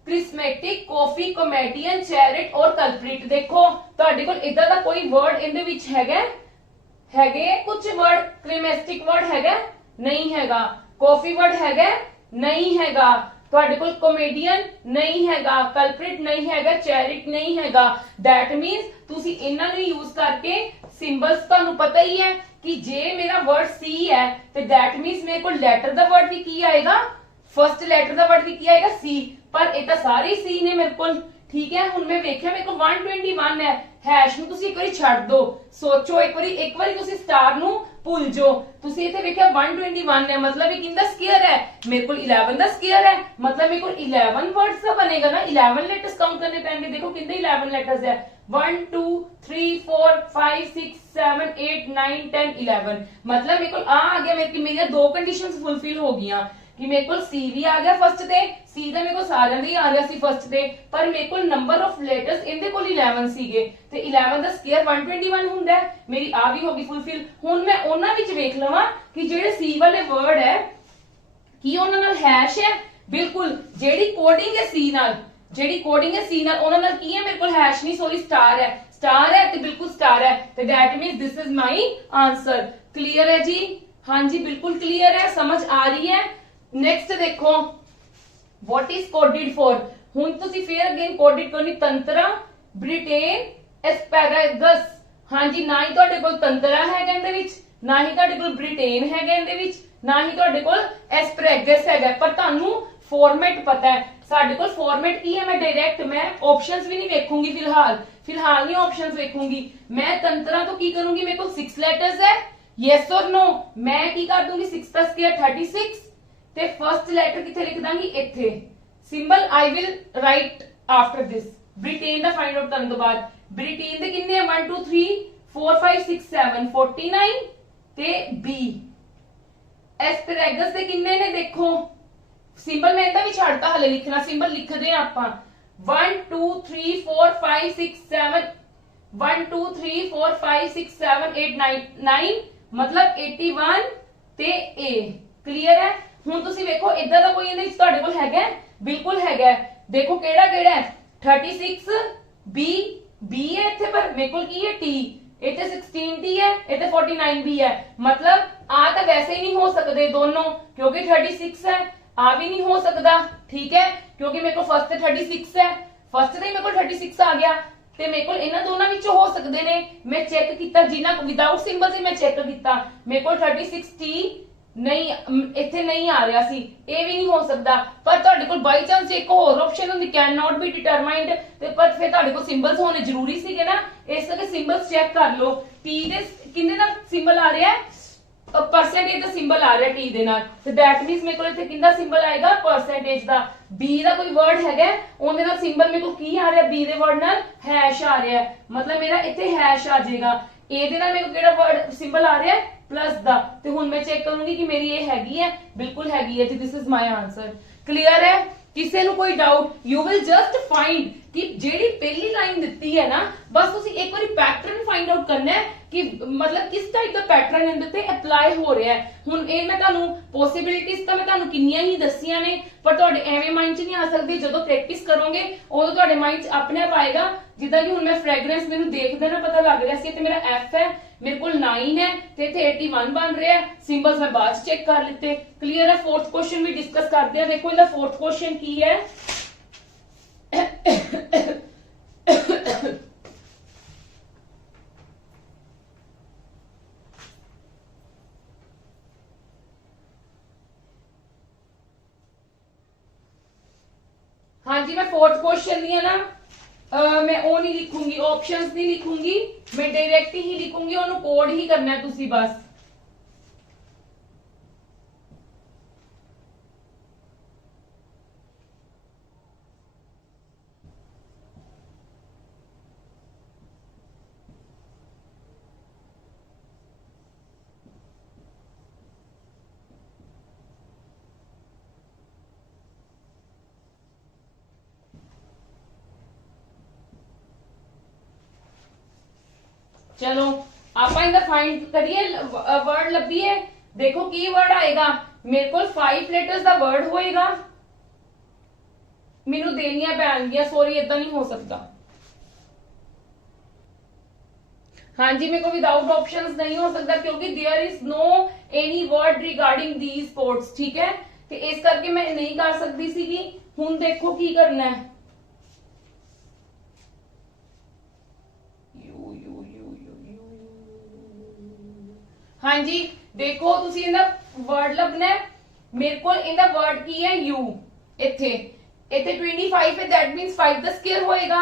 charismatic, coffee, comedian, chariot और कल्प्रिट। देखो ਤੁਹਾਡੇ ਕੋਲ ਇਦਾਂ ਦਾ ਕੋਈ वर्ड ਇਹਦੇ ਵਿੱਚ ਹੈਗੇ ਕੁਝ वर्ड। क्रिमेस्टिक वर्ड हैगा नहीं हैगा, कॉफी वर्ड हैगा नहीं हैगा, ਤੁਹਾਡੇ ਕੋਲ कॉमेडियन नहीं हैगा, कल्प्रिट नहीं हैगा, चैरिट नहीं हैगा। दैट मींस ਤੁਸੀਂ ਇਹਨਾਂ ਨੂੰ यूज करके सिंबल्स ਤੁਹਾਨੂੰ पता ही है कि जे मेरा वर्ड C है तो दैट मींस मेरे को लेटर दा वर्ड भी की आएगा, फर्स्ट लेटर दा वर्ड भी की आएगा C। पर ਇਹ ਤਾਂ ਸਾਰੇ C ने मेरे को, ठीक है। ਹੁਣ मैं वेख्या मेरे को 121 है। हैश ਨੂੰ ਤੁਸੀਂ ਇੱਕ ਵਾਰੀ ਛੱਡ ਦੋ, ਸੋਚੋ ਇੱਕ ਵਾਰੀ ਤੁਸੀਂ ਸਟਾਰ ਨੂੰ ਭੁੱਲ ਜਾਓ। ਤੁਸੀਂ ਇੱਥੇ ਵੇਖਿਆ 121 है, मतलब ਇਹ ਕਿੰਦਾ ਸਕੁਅਰ ਹੈ? ਮੇਰੇ ਕੋਲ 11 ਦਾ ਸਕੁਅਰ है, मतलब मेरे को 11 वर्ड्स का बनेगा ना। 11 लेटर्स काउंट करने पैंगे। देखो कितने 11 लेटर्स है 1 2 3 4 5 6 7 8 9 10 11। मतलब मेरे को आ गया, मेरी दो कंडीशंस फुलफिल हो गई कि मेरे को C भी आ गया फर्स्ट ते, C ਦਾ ਮੇਰੇ ਕੋਲ ਸਾਰਿਆਂ ਦੇ ਹੀ ਆ ਰਿਹਾ ਸੀ ਫਰਸਟ ਤੇ, ਪਰ ਮੇਰੇ ਕੋਲ ਨੰਬਰ ਆਫ ਲੈਟਰਸ ਇਹਦੇ ਕੋਲ 11 ਸੀਗੇ ਤੇ 11 ਦਾ ਸਕੁਅਰ 121 ਹੁੰਦਾ ਹੈ। ਮੇਰੀ ਆ ਵੀ ਹੋ ਗਈ ਫੁਲਫਿਲ। ਹੁਣ ਮੈਂ ਉਹਨਾਂ ਵਿੱਚ ਵੇਖ ਲਵਾਂ ਕਿ ਜਿਹੜੇ C ਵਾਲੇ ਵਰਡ ਹੈ ਕੀ ਉਹਨਾਂ ਨਾਲ ਹੈਸ਼ ਹੈ। ਬਿਲਕੁਲ ਜਿਹੜੀ ਕੋਡਿੰਗ ਹੈ C ਨਾਲ, ਜਿਹੜੀ ਕੋਡਿੰਗ ਹੈ ਸੀ ਨਾਲ, ਉਹਨਾਂ ਨਾਲ ਕੀ ਹੈ ਮੇਰੇ ਕੋਲ ਹੈਸ਼ ਨਹੀਂ ਸੌਰੀ ਸਟਾਰ ਹੈ ਤੇ ਬਿਲਕੁਲ ਸਟਾਰ ਹੈ ਤੇ that means this is my answer। Clear है जी? हाँ जी बिल्कुल क्लियर है, समझ आ रही है। नेक्स्ट देखो what is coded for। ਹੁਣ ਤੁਸੀਂ ਫੇਰ ਅਗੇਨ ਕੋਡਿਡ ਕਰਨੀ ਤੰਤਰਾ, ਬ੍ਰਿਟੇਨ, ਐਸਪੈਰਾਗਸ। ਹਾਂਜੀ ਨਾ ਹੀ ਤੁਹਾਡੇ ਕੋਲ ਤੰਤਰਾ ਹੈਗਾ ਇਹਦੇ ਵਿੱਚ, ਨਾ ਹੀ ਤੁਹਾਡੇ ਕੋਲ ਬ੍ਰਿਟੇਨ ਹੈਗਾ ਇਹਦੇ ਵਿੱਚ, ਨਾ ਹੀ ਤੁਹਾਡੇ ਕੋਲ ਐਸਪੈਰਾਗਸ ਹੈਗਾ, ਪਰ ਤੁਹਾਨੂੰ ਫਾਰਮੈਟ ਪਤਾ ਹੈ। ਸਾਡੇ ਕੋਲ ਫਾਰਮੈਟ ਕੀ ਹੈ, ਮੈਂ ਡਾਇਰੈਕਟ ਮੈਂ ਆਪਸ਼ਨਸ ਵੀ ਨਹੀਂ ਵੇਖੂੰਗੀ ਫਿਲਹਾਲ ਨਹੀਂ ਆਪਸ਼ਨਸ ਵੇਖੂੰਗੀ। ਮੈਂ ਤੰਤਰਾ ਤੋਂ ਕੀ ਕਰੂੰਗੀ, ਮੇਰੇ ਕੋਲ 6 ਲੈਟਰਸ ਹੈ, ਯੈਸ ਔਰ नो, ਮੈਂ ਕੀ ਕਰ ਦੂੰਗੀ 6 ਦਾ ਸਕੁਅਰ 36 ਤੇ ਫਰਸਟ ਲੈਟਰ ਕਿੱਥੇ ਲਿਖ ਦਾਂਗੀ ਇੱਥੇ। Symbol I will right after this. Britain the find out ਕਰਨ ਤੋਂ ਬਾਅਦ ਬ੍ਰਿਟੇਨ ਦੇ ਕਿੰਨੇ 1 2 3 4 5 6 7 49 ਤੇ B। ਐਸਪੈਰਾਗਸ ਦੇ ਕਿੰਨੇ ਨੇ ਦੇਖੋ, ਸਿੰਬਲ ਮੈਂ ਇਹਦਾ ਵੀ ਛੱਡਤਾ, ਹਲੇ ਲਿਖਣਾ ਸਿੰਬਲ ਲਿਖਦੇ ਆ ਆਪਾਂ 1 2 3 4 5 6 7 1 2 3 4 5 6 7 8 9 मतलब 81 ਤੇ A। ਕਲੀਅਰ ਹੈ? ਹੁਣ ਤੁਸੀਂ ਵੇਖੋ ਇਦਾਂ ਦਾ ਕੋਈ ਇਹਦੇ ਵਿੱਚ ਤੁਹਾਡੇ ਕੋਲ ਹੈਗਾ, ਬਿਲਕੁਲ ਹੈਗਾ। ਦੇਖੋ ਕਿਹੜਾ ਕਿਹੜਾ ਹੈ 36 B ਹੈ ਇੱਥੇ, ਪਰ ਮੇਰੇ ਕੋਲ ਕੀ ਹੈ T, ਇੱਥੇ 16 T ਹੈ, ਇੱਥੇ 49 B ਹੈ। मतलब ਆ ਤਾਂ ਵੈਸੇ ਹੀ ਨਹੀਂ ਹੋ ਸਕਦੇ ਦੋਨੋਂ, ਕਿਉਂਕਿ 36 ਹੈ, ਆ ਵੀ ਨਹੀਂ ਹੋ ਸਕਦਾ। ਠੀਕ ਹੈ, ਕਿਉਂਕਿ ਮੇਰੇ ਕੋਲ ਫਸਟ ਤੇ 36 ਹੈ, ਫਸਟ ਤੇ ਮੇਰੇ ਕੋਲ 36 ਆ ਗਿਆ ਤੇ ਮੇਰੇ ਕੋਲ ਇਹਨਾਂ ਦੋਨਾਂ ਵਿੱਚੋਂ ਹੋ ਸਕਦੇ ਨੇ। ਮੈਂ ਚੈੱਕ ਕੀਤਾ ਜਿਨ੍ਹਾਂ ਵਿਦਆਊਟ ਸਿੰਬਲ ਸੀ, ਮੈਂ ਚੈੱਕ ਕੀਤਾ ਮੇਰੇ ਕੋਲ 36 T ਨਹੀਂ, ਇੱਥੇ ਨਹੀਂ ਆ ਰਿਹਾ ਸੀ, ਇਹ ਵੀ ਨਹੀਂ ਹੋ ਸਕਦਾ। ਪਰ ਤੁਹਾਡੇ ਕੋਲ ਬਾਈ ਚਾਂਸ ਇੱਕ ਹੋਰ ਆਪਸ਼ਨ ਹੁੰਦੀ ਕੈਨ ਨਾਟ ਬੀ ਡਿਟਰਮਾਈਨਡ, ਤੇ ਪਰ ਫਿਰ ਤੁਹਾਡੇ ਕੋਲ ਸਿੰਬਲਸ ਹੋਣੇ ਜ਼ਰੂਰੀ ਸੀਗੇ ਨਾ, ਇਸ ਕਰਕੇ ਸਿੰਬਲਸ ਚੈੱਕ ਕਰ ਲਓ। T ਦੇ ਕਿੰਨੇ ਦਾ ਸਿੰਬਲ ਆ ਰਿਹਾ ਹੈ, परसेंटेज ਦਾ ਸਿੰਬਲ ਆ ਰਿਹਾ T ਦੇ ਨਾਲ, ਤੇ that means ਮੇਰੇ ਕੋਲ ਇੱਥੇ ਕਿੰਨਾ ਸਿੰਬਲ ਆਏਗਾ ਪਰਸੈਂਟੇਜ ਦਾ। B ਦਾ ਕੋਈ ਵਰਡ ਹੈਗਾ, ਉਹਦੇ ਨਾਲ ਸਿੰਬਲ ਮੇਰੇ ਕੋਲ ਕੀ ਆ ਰਿਹਾ, B ਦੇ ਵਰਡ ਨਾਲ ਹੈਸ਼ ਆ ਰਿਹਾ, मतलब ਮੇਰਾ ਇੱਥੇ ਹੈਸ਼ ਆ ਜਾਏਗਾ। A ਦੇ ਨਾਲ ਮੇਰੇ ਕੋਲ ਕਿਹੜਾ ਵਰਡ ਸਿੰਬਲ ਆ ਰਿਹਾ प्लस ਦਾ, ਤੇ ਹੁਣ ਮੈਂ ਚੈੱਕ ਕਰੂੰਗੀ ਕਿ ਮੇਰੀ ਇਹ ਹੈਗੀ ਹੈ, ਬਿਲਕੁਲ ਹੈਗੀ ਹੈ ਤੇ this is my answer। Clear ਹੈ? ਕਿਸੇ ਨੂੰ ਕੋਈ doubt, you will just find ਕਿ ਜਿਹੜੀ ਪਹਿਲੀ ਲਾਈਨ ਦਿੱਤੀ ਹੈ ਨਾ, ਬਸ ਤੁਸੀਂ ਇੱਕ ਵਾਰੀ ਪੈਟਰਨ ਫਾਈਂਡ ਆਊਟ ਕਰਨਾ ਹੈ ਕਿ ਮਤਲਬ ਕਿਸ ਟਾਈਪ ਦਾ ਪੈਟਰਨ ਇਹਦੇ ਤੇ ਅਪਲਾਈ ਹੋ ਰਿਹਾ ਹੈ। ਹੁਣ ਇਹ ਮੈਂ ਤੁਹਾਨੂੰ ਪੋਸਿਬਿਲਿਟੀਜ਼ ਤਾਂ ਮੈਂ ਤੁਹਾਨੂੰ ਕਿੰਨੀਆਂ ਹੀ ਦੱਸੀਆਂ ਨੇ, ਪਰ ਤੁਹਾਡੇ ਐਵੇਂ ਮਾਈਂਡ 'ਚ ਨਹੀਂ ਆ ਸਕਦੀ। ਜਦੋਂ ਪ੍ਰੈਕਟਿਸ ਕਰੋਗੇ ਉਦੋਂ ਤੁਹਾਡੇ ਮਾਈਂਡ 'ਚ ਆਪਣੇ ਆਪ ਆਏਗਾ। ਜਿੱਦਾਂ ਕਿ ਹੁਣ ਮੈਂ ਫ੍ਰੈਗਰੈਂਸ ਮੈਨੂੰ ਦੇਖਦੇ ਨਾ ਪਤਾ ਲੱਗ ਰਿਹਾ ਸੀ ਤੇ ਮੇਰਾ F ਹੈ, ਮੇਰੇ ਕੋਲ 9 ਹੈ ਤੇ ਇੱਥੇ 81 ਬਣ ਰਿਹਾ। ਸਿੰਬਲਸ ਮੈਂ ਬਾਅਦ 'ਚ ਚੈੱਕ ਕਰ ਲਿੱਤੇ। ਕਲੀਅਰ ਹੈ? ਫੋਰਥ ਕੁਐਸਚਨ ਵੀ ਡਿਸਕਸ ਕਰਦੇ ਆ। ਦੇਖੋ ਇਹਦਾ ਫੋਰਥ ਕੁਐਸਚਨ ਕੀ ਹੈ। हाँ जी, मैं फोर्थ क्वेश्चन दिया ना, मैं वो नहीं लिखूंगी, ऑप्शंस नहीं लिखूंगी, मैं डायरेक्ट ही लिखूंगी, उन्होंने कोड ही करना है तुसी बस। चलो आप फाइंड करिए, वर्ड लभीए। देखो की वर्ड आएगा, मेरे को 5 लेटर्स का वर्ड होएगा, मैनू देनिया पैणगियां, सॉरी इदा नहीं हो सकता। हाँ जी, मेरे को विदाउट ऑप्शंस नहीं हो सकता क्योंकि there is no any word regarding these sports. ठीक है, तो इस करके मैं नहीं कर सकती सीगी। हुण देखो की करना है, हाँ जी देखो तुसी इहदा वर्ड लभना है। मेरे को इहदा वर्ड की है यू, इत्थे इत्थे 25 है, दैट मींस 5 दा स्क्वायर होएगा,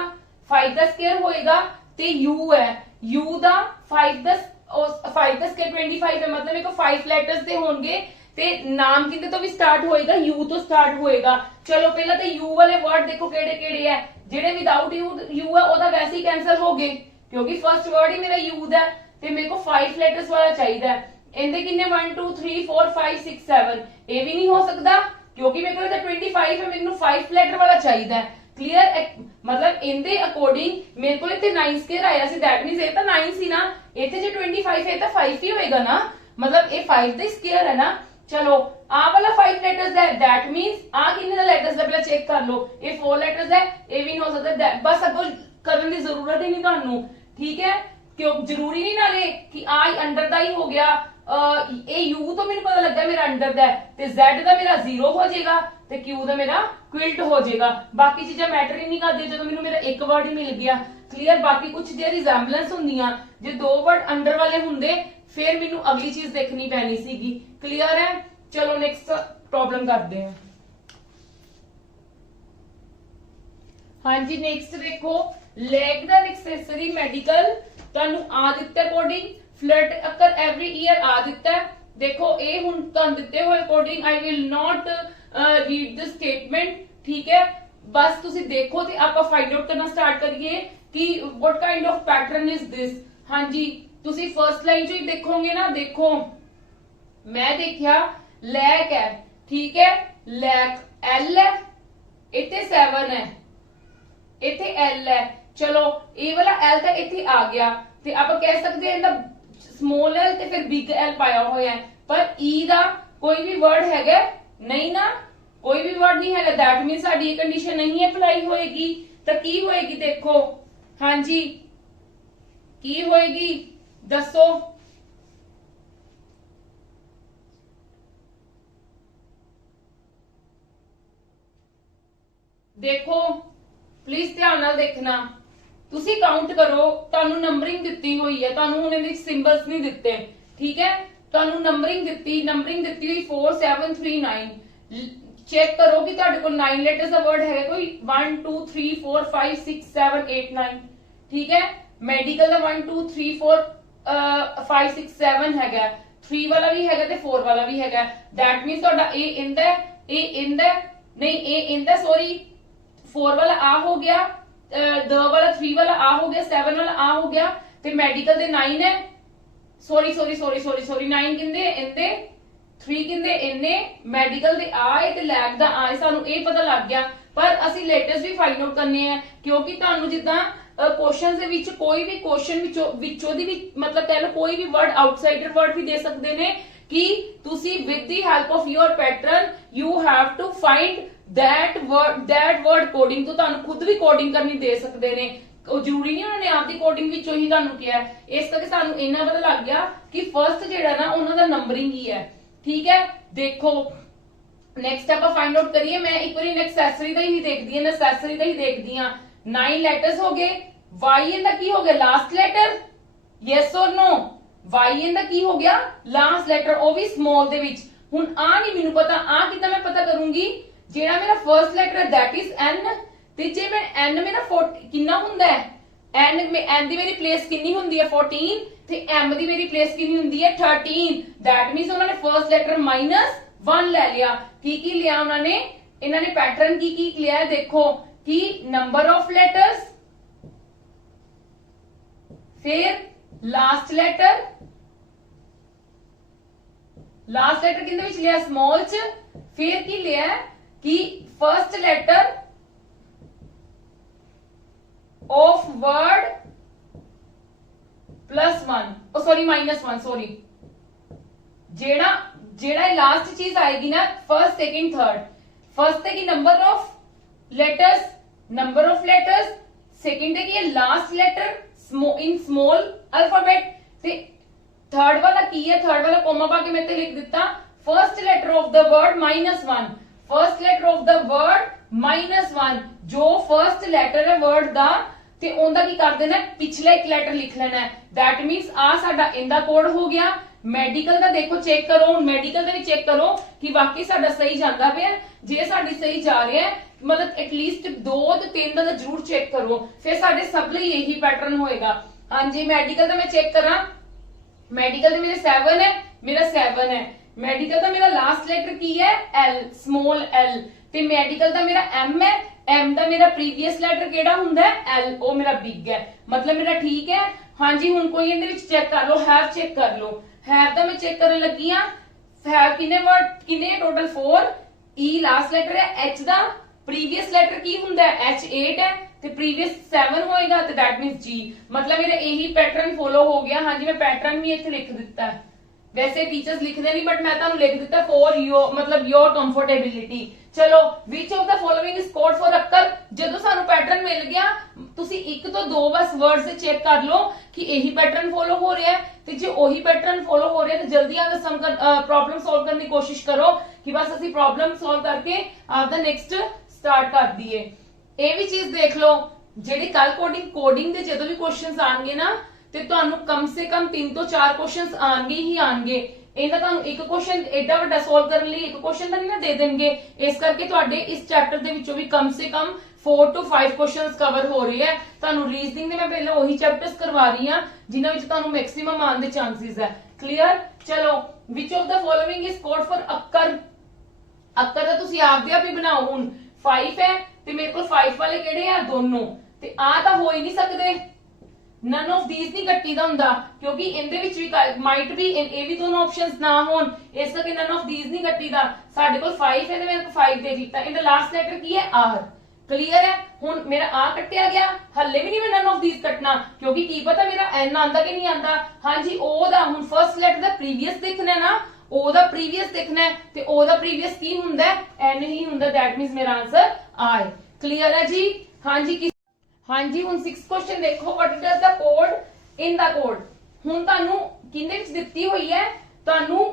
5 दा स्क्वायर होएगा ते यू है, यू दा 5 दा स्क्वायर 25 है, मतलब मेरे को 5 लेटर्स दे होंगे ते नाम किंदे तो भी स्टार्ट होएगा, यू तो स्टार्ट होएगा। चलो पहला तो यू वाले वर्ड देखो केड़े केड़े है, जेड़े विदाउट यू है ओदा वैसे ही कैंसिल हो गए क्योंकि फर्स्ट वर्ड ही मेरा यू दा है ਤੇ ਮੇਰੇ को 5 ਲੈਟਰਸ ਵਾਲਾ ਚਾਹੀਦਾ ਹੈ। ਇਹਦੇ ਕਿੰਨੇ 1 2 3 4 5 6 7, ਇਹ ਵੀ ਨਹੀਂ ਹੋ ਸਕਦਾ ਕਿਉਂਕਿ ਮੇਰੇ ਕੋਲ ਤਾਂ 25 ਹੈ, ਮੈਨੂੰ 5 ਲੈਟਰ ਵਾਲਾ ਚਾਹੀਦਾ ਹੈ। ਕਲੀਅਰ? मतलब ਇਹਦੇ ਅਕੋਰਡਿੰਗ ਮੇਰੇ ਕੋਲ ਇੱਥੇ 9 ਸਕੁਅਰ ਆਇਆ ਸੀ, दैट मींस ਇਹ ਤਾਂ 9 ਸੀ ਨਾ, ਇੱਥੇ ਜੇ 25 ਹੈ ਤਾਂ 5 ਹੀ ਹੋਏਗਾ ਨਾ, मतलब ਇਹ 5 ਦਾ ਸਕੁਅਰ ਹੈ ਨਾ। चलो आ वाला 5 लेटर्स है, दैट मींस आ कितने दा लेटर्स है पहले चेक कर लो, ये 4 लेटर्स है, ये भी नहीं हो सकता, बस अगो करने की जरूरत ही नहीं ਤੁਹਾਨੂੰ, ठीक है, क्यों जरूरी नहीं नाले कि आई अंडर दा ही हो गया, ए यू तो मेरे पता लगा मेरा अंडर दा है, ते जेड दा मेरा 0 हो जाएगा, ते क्यू दा मेरा क्विल्ट हो जाएगा, बाकी चीजें मैटर ही नहीं करदी ਜਦੋਂ ਮੈਨੂੰ मेरा एक वर्ड ही मिल गया, क्लियर। बाकी कुछ जे रिजेंबलेंस ਹੁੰਦੀਆਂ, ਜੇ दो वर्ड अंडर वाले ਹੁੰਦੇ फिर ਮੈਨੂੰ अगली चीज देखनी पैनी सीगी, क्लियर है। चलो नेक्स्ट प्रॉब्लम करते हैं। हाँ जी नेक्स्ट देखो, लेग दा एक्सेसरी मेडिकल ਤੁਹਾਨੂੰ ਆ ਦਿੱਤਾ ਕੋਡਿੰग, फ्लड अकर एवरी ईयर आ दिता है, देखो ए हुन ਤੁਹਾਨੂੰ ਦਿੱਤੇ ਹੋਏ coding, I will not read the statement, ठीक है, बस ਤੁਸੀਂ देखो ਤੇ ਆਪਾਂ फाइंड आउट करना स्टार्ट करिए कि what kind of pattern is this. हाँ जी ਤੁਸੀਂ फर्स्ट लाइन जो ही देखोगे ना, देखो मैं देखिया लैक है, ठीक है, लैक एल है, इथे 7 है, इथे एल है, चलो ए वाला एल तो इथे आ गया, ते आप कह सकते हैं ना स्मॉल एल ते फिर बिग एल पाया होया है, पर ई दा कोई भी वर्ड हैगा नहीं ना, कोई भी वर्ड नहीं है, दैट मीन साडी ये कंडीशन नहीं अप्लाई होएगी, तो की होएगी देखो, हाँ जी की होएगी दसो, देखो प्लीज ध्यान नाल देखना, ਤੁਸੀਂ ਕਾਊਂਟ ਕਰੋ, ਤੁਹਾਨੂੰ ਨੰਬਰਿੰਗ ਦਿੱਤੀ ਹੋਈ ਹੈ, ਤੁਹਾਨੂੰ ਹੁਣ ਇਹਦੇ ਵਿੱਚ ਸਿੰਬਲਸ ਨਹੀਂ ਦਿੱਤੇ, ਠੀਕ ਹੈ, ਤੁਹਾਨੂੰ ਨੰਬਰਿੰਗ ਦਿੱਤੀ ਹੋਈ 4 7 3 9, ਚੈੱਕ ਕਰੋ ਕਿ ਤੁਹਾਡੇ ਕੋਲ 9 ਲੈਟਰਸ ਦਾ ਵਰਡ ਹੈ ਕੋਈ, 1 2 3 4 5 6 7 8 9, ठीक है, मेडिकल ਦਾ 1 2 3 4 5 6 7 ਹੈਗਾ, 3 ਵਾਲਾ ਵੀ ਹੈਗਾ ਤੇ 4 ਵਾਲਾ ਵੀ ਹੈਗਾ, दैट मींस ਤੁਹਾਡਾ A ਇੰਦਾ, A ਇੰਦਾ नहीं, A इंदा सॉरी, 4 वाला आ हो गया, द वाला 3 वाला आ हो गया, 7 वाला आ हो गया, ते मेडिकल दे 9 है, सॉरी 9 किंदे इंदे, 3 किंदे इन्ने, मेडिकल दे आ है ते लैब दा आ है, सानू ये पता लग गया, पर असि लेटेस्ट भी फाइंड आउट करने हैं, क्योंकि ਤੁਹਾਨੂੰ ਜਿੱਦਾਂ क्वेश्चन ਦੇ ਵਿੱਚ ਕੋਈ ਵੀ क्वेश्चन ਵਿੱਚੋਂ ਦੀ ਵੀ ਮਤਲਬ ਕਹਿ ਲਓ ਕੋਈ ਵੀ ਵਰਡ ਆਊਟਸਾਈਡਰ ਵਰਡ ਵੀ ਦੇ ਸਕਦੇ ਨੇ, कि तुसी with the help of your pattern you have to find that word coding, तो ਤੁਹਾਨੂੰ खुद भी कोडिंग करनी दे सकते ने, जरूरी नहीं उन्होंने आपकी कोडिंग ਵਿੱਚੋਂ ही ਤੁਹਾਨੂੰ किया है, इस करके ਸਾਨੂੰ ਇੰਨਾ पता लग गया कि फर्स्ट ਜਿਹੜਾ ना ਉਹਨਾਂ ਦਾ नंबरिंग ही है, ठीक है। देखो नेक्स्ट ਆਪਾਂ फाइंड आउट करिए, मैं एक बार एक्सेसरी ਦਾ ही देखदी हां, एक्सेसरी ਦਾ ही देखदी हां, 9 ਲੈਟਰਸ ਹੋ ਗਏ, y ਦਾ ਕੀ ਹੋ ਗਿਆ last letter, yes or no, Y ਦਾ ਕੀ ਹੋ ਗਿਆ ਲਾਸਟ ਲੈਟਰ, ਉਹ ਵੀ ਸਮਾਲ ਦੇ ਵਿੱਚ, ਹੁਣ ਆ ਨਹੀਂ ਮੈਨੂੰ ਪਤਾ, ਆ ਕਿਦਾਂ ਮੈਂ ਪਤਾ ਕਰੂੰਗੀ, ਜਿਹੜਾ ਮੇਰਾ ਫਰਸਟ ਲੈਟਰ ਹੈ दैट इज n, ਤੇ ਜੇ ਮੈਂ n ਮੇਰਾ 40 ਕਿੰਨਾ ਹੁੰਦਾ ਹੈ, n ਦੀ ਮੇਰੀ ਪਲੇਸ ਕਿੰਨੀ ਹੁੰਦੀ ਹੈ 14, ਤੇ m ਦੀ ਮੇਰੀ ਪਲੇਸ ਕਿੰਨੀ ਹੁੰਦੀ ਹੈ 13, दैट मींस ਉਹਨਾਂ ਨੇ ਫਰਸਟ ਲੈਟਰ -1 ਲੈ ਲਿਆ, ਕੀ ਲਿਆ ਉਹਨਾਂ ਨੇ, ਇਹਨਾਂ ਨੇ ਪੈਟਰਨ ਕੀ ਲਿਆ ਹੈ, ਦੇਖੋ कि नंबर ऑफ लेटर्स, फिर लास्ट लेटर किंदे विच लिया स्मॉल च, फिर की लिया कि first letter of word +1, sorry -1, sorry जेड़ा लास्ट चीज आएगी ना, फर्स्ट सेकंड थर्ड, फर्स्ट है कि नंबर ऑफ लेटर्स, सेकंड है कि last letter in small alphabet, ते थर्ड वाला की है, थर्ड वाला कोमा पा के मैं ते लिख दिता, first letter of the word -1, first letter of the word -1, जो फर्स्ट लेटर है वर्ड दा ते ओंदा की कर देना, पिछला एक लेटर लिख लेना है, दैट मींस आ साडा इंदा कोड हो गया। मेडिकल का देखो चेक करो, मेडिकल का भी चेक करो कि वाकई साडा सही जांदा पिया, जे साडी सही जा रहा है मतलब एटलीस्ट 2 ਤੇ 3 ਦਾ जरूर चेक करो, फिर साडे सब ਲਈ यही पैटर्न होएगा। हाँ जी मेडिकल का मैं चेक करा, मेडिकल मेरे 7 है, मेरा 7 है, मेडिकल का मेरा लास्ट लेटर की है L, स्मॉल L, ते मेडिकल का मेरा M है, M का मेरा प्रीवियस लेटर केड़ा हुंदा है L, वो मेरा बिग है, मतलब मेरा ठीक है। हाँ जी हुण कोई इहदे विच चेक कर लो, हैव चेक कर लो, हैव दा मैं चेक करन लगी हां, हैव किन्ने वर्ड किन्ने टोटल 4, E लास्ट लेटर है, H दा प्रीवियस लेटर की हुंदा है H8 है, ते प्रीवियस 7 होएगा, ते दैट मींस G, मतलब मेरा यही पैटर्न फॉलो हो गया। हाँ जी मैं पैटर्न भी इत्थे लिख दिता है, वैसे टीचर्स लिखते नहीं बट मैं तुहानू लिख दिता फॉर योर मतलब योर कंफर्टेबिलिटी। चलो which of the following is code for occur. जदों सानू पैटर्न मिल गया तुसी एक तो दो बस वर्ड्स से चेक कर लो कि यही पैटर्न फॉलो हो रहा है, ते जे ओही पैटर्न फॉलो हो रहा है तो जल्दी आके सम कर प्रॉब्लम सॉल्व करने की कोशिश करो कि बस असि प्रॉब्लम सॉल्व करके आपदा नेक्स्ट स्टार्ट कर दीए। ये भी चीज देख लो जेडे कल कोडिंग दे जदों भी क्वेश्चंस आएंगे ना ते तुहानू कम से कम 3 तो 4 क्वेश्चंस आएंगे ही आएंगे। ਇਹਨਾਂ ਤੁਹਾਨੂੰ ਇੱਕ ਕੁਐਸਚਨ ਐਡਾ ਵੱਡਾ ਸੋਲਵ ਕਰਨ ਲਈ ਇੱਕ ਕੁਐਸਚਨ ਤਾਂ ਨਹੀਂ ਨਾ ਦੇ ਦੇਣਗੇ। ਇਸ ਕਰਕੇ ਤੁਹਾਡੇ ਇਸ ਚੈਪਟਰ ਦੇ ਵਿੱਚੋਂ ਵੀ ਕਮ ਸੇ ਕਮ 4 to 5 ਕੁਐਸਚਨਸ ਕਵਰ ਹੋ ਰਹੇ ਹੈ। ਤੁਹਾਨੂੰ ਰੀਜ਼ਨਿੰਗ ਦੇ ਮੈਂ ਪਹਿਲਾਂ ਉਹੀ ਚੈਪਟਰਸ ਕਰਵਾ ਰਹੀ ਹਾਂ ਜਿਨ੍ਹਾਂ ਵਿੱਚ ਤੁਹਾਨੂੰ ਮੈਕਸਿਮਮ ਆਉਣ ਦੇ ਚਾਂਸਸ ਹੈ। ਕਲੀਅਰ। ਚਲੋ which of the following is code for ਅੱਕਰ। ਅੱਕਰ ਦਾ ਤੁਸੀਂ ਆਪਦੇ ਆਪ ਹੀ ਬਣਾਓ। ਹੁਣ 5 ਹੈ ਤੇ ਮੇਰੇ ਕੋਲ 5 ਵਾਲੇ ਕਿਹੜੇ ਆ ਦੋਨੋਂ, ਤੇ ਆ ਤਾਂ ਹੋ ਹੀ ਨਹੀਂ ਸਕਦੇ। नन ऑफ दीज नहीं कट्टी दा हुंदा क्योंकि इनदे विच भी माइट भी ए भी दोनों ऑप्शंस ना होन, इस करके नन ऑफ दीज नहीं कट्टी दा। साडे कोल 5 है ते मेरे को 5 दे दित्ता। इन द लास्ट लेटर की है आर। क्लियर है। हुन मेरा आ कट्टिया गया, हल्ले भी नहीं मैं नन ऑफ दीज कटना क्योंकि की पता मेरा एन आंदा कि नहीं आंदा। हां जी ओ दा हुन फर्स्ट लेटर दा प्रीवियस देखना है ना, ओ दा प्रीवियस देखना है ते ओ दा प्रीवियस की हुंदा है एन ही हुंदा। दैट मींस मेरा आंसर आ है। क्लियर है जी। हां जी हाँ जी हुन 6 क्वेश्चन देखो what does the code in the code. हुन तानू किने विच दित्ती हुई है, तानू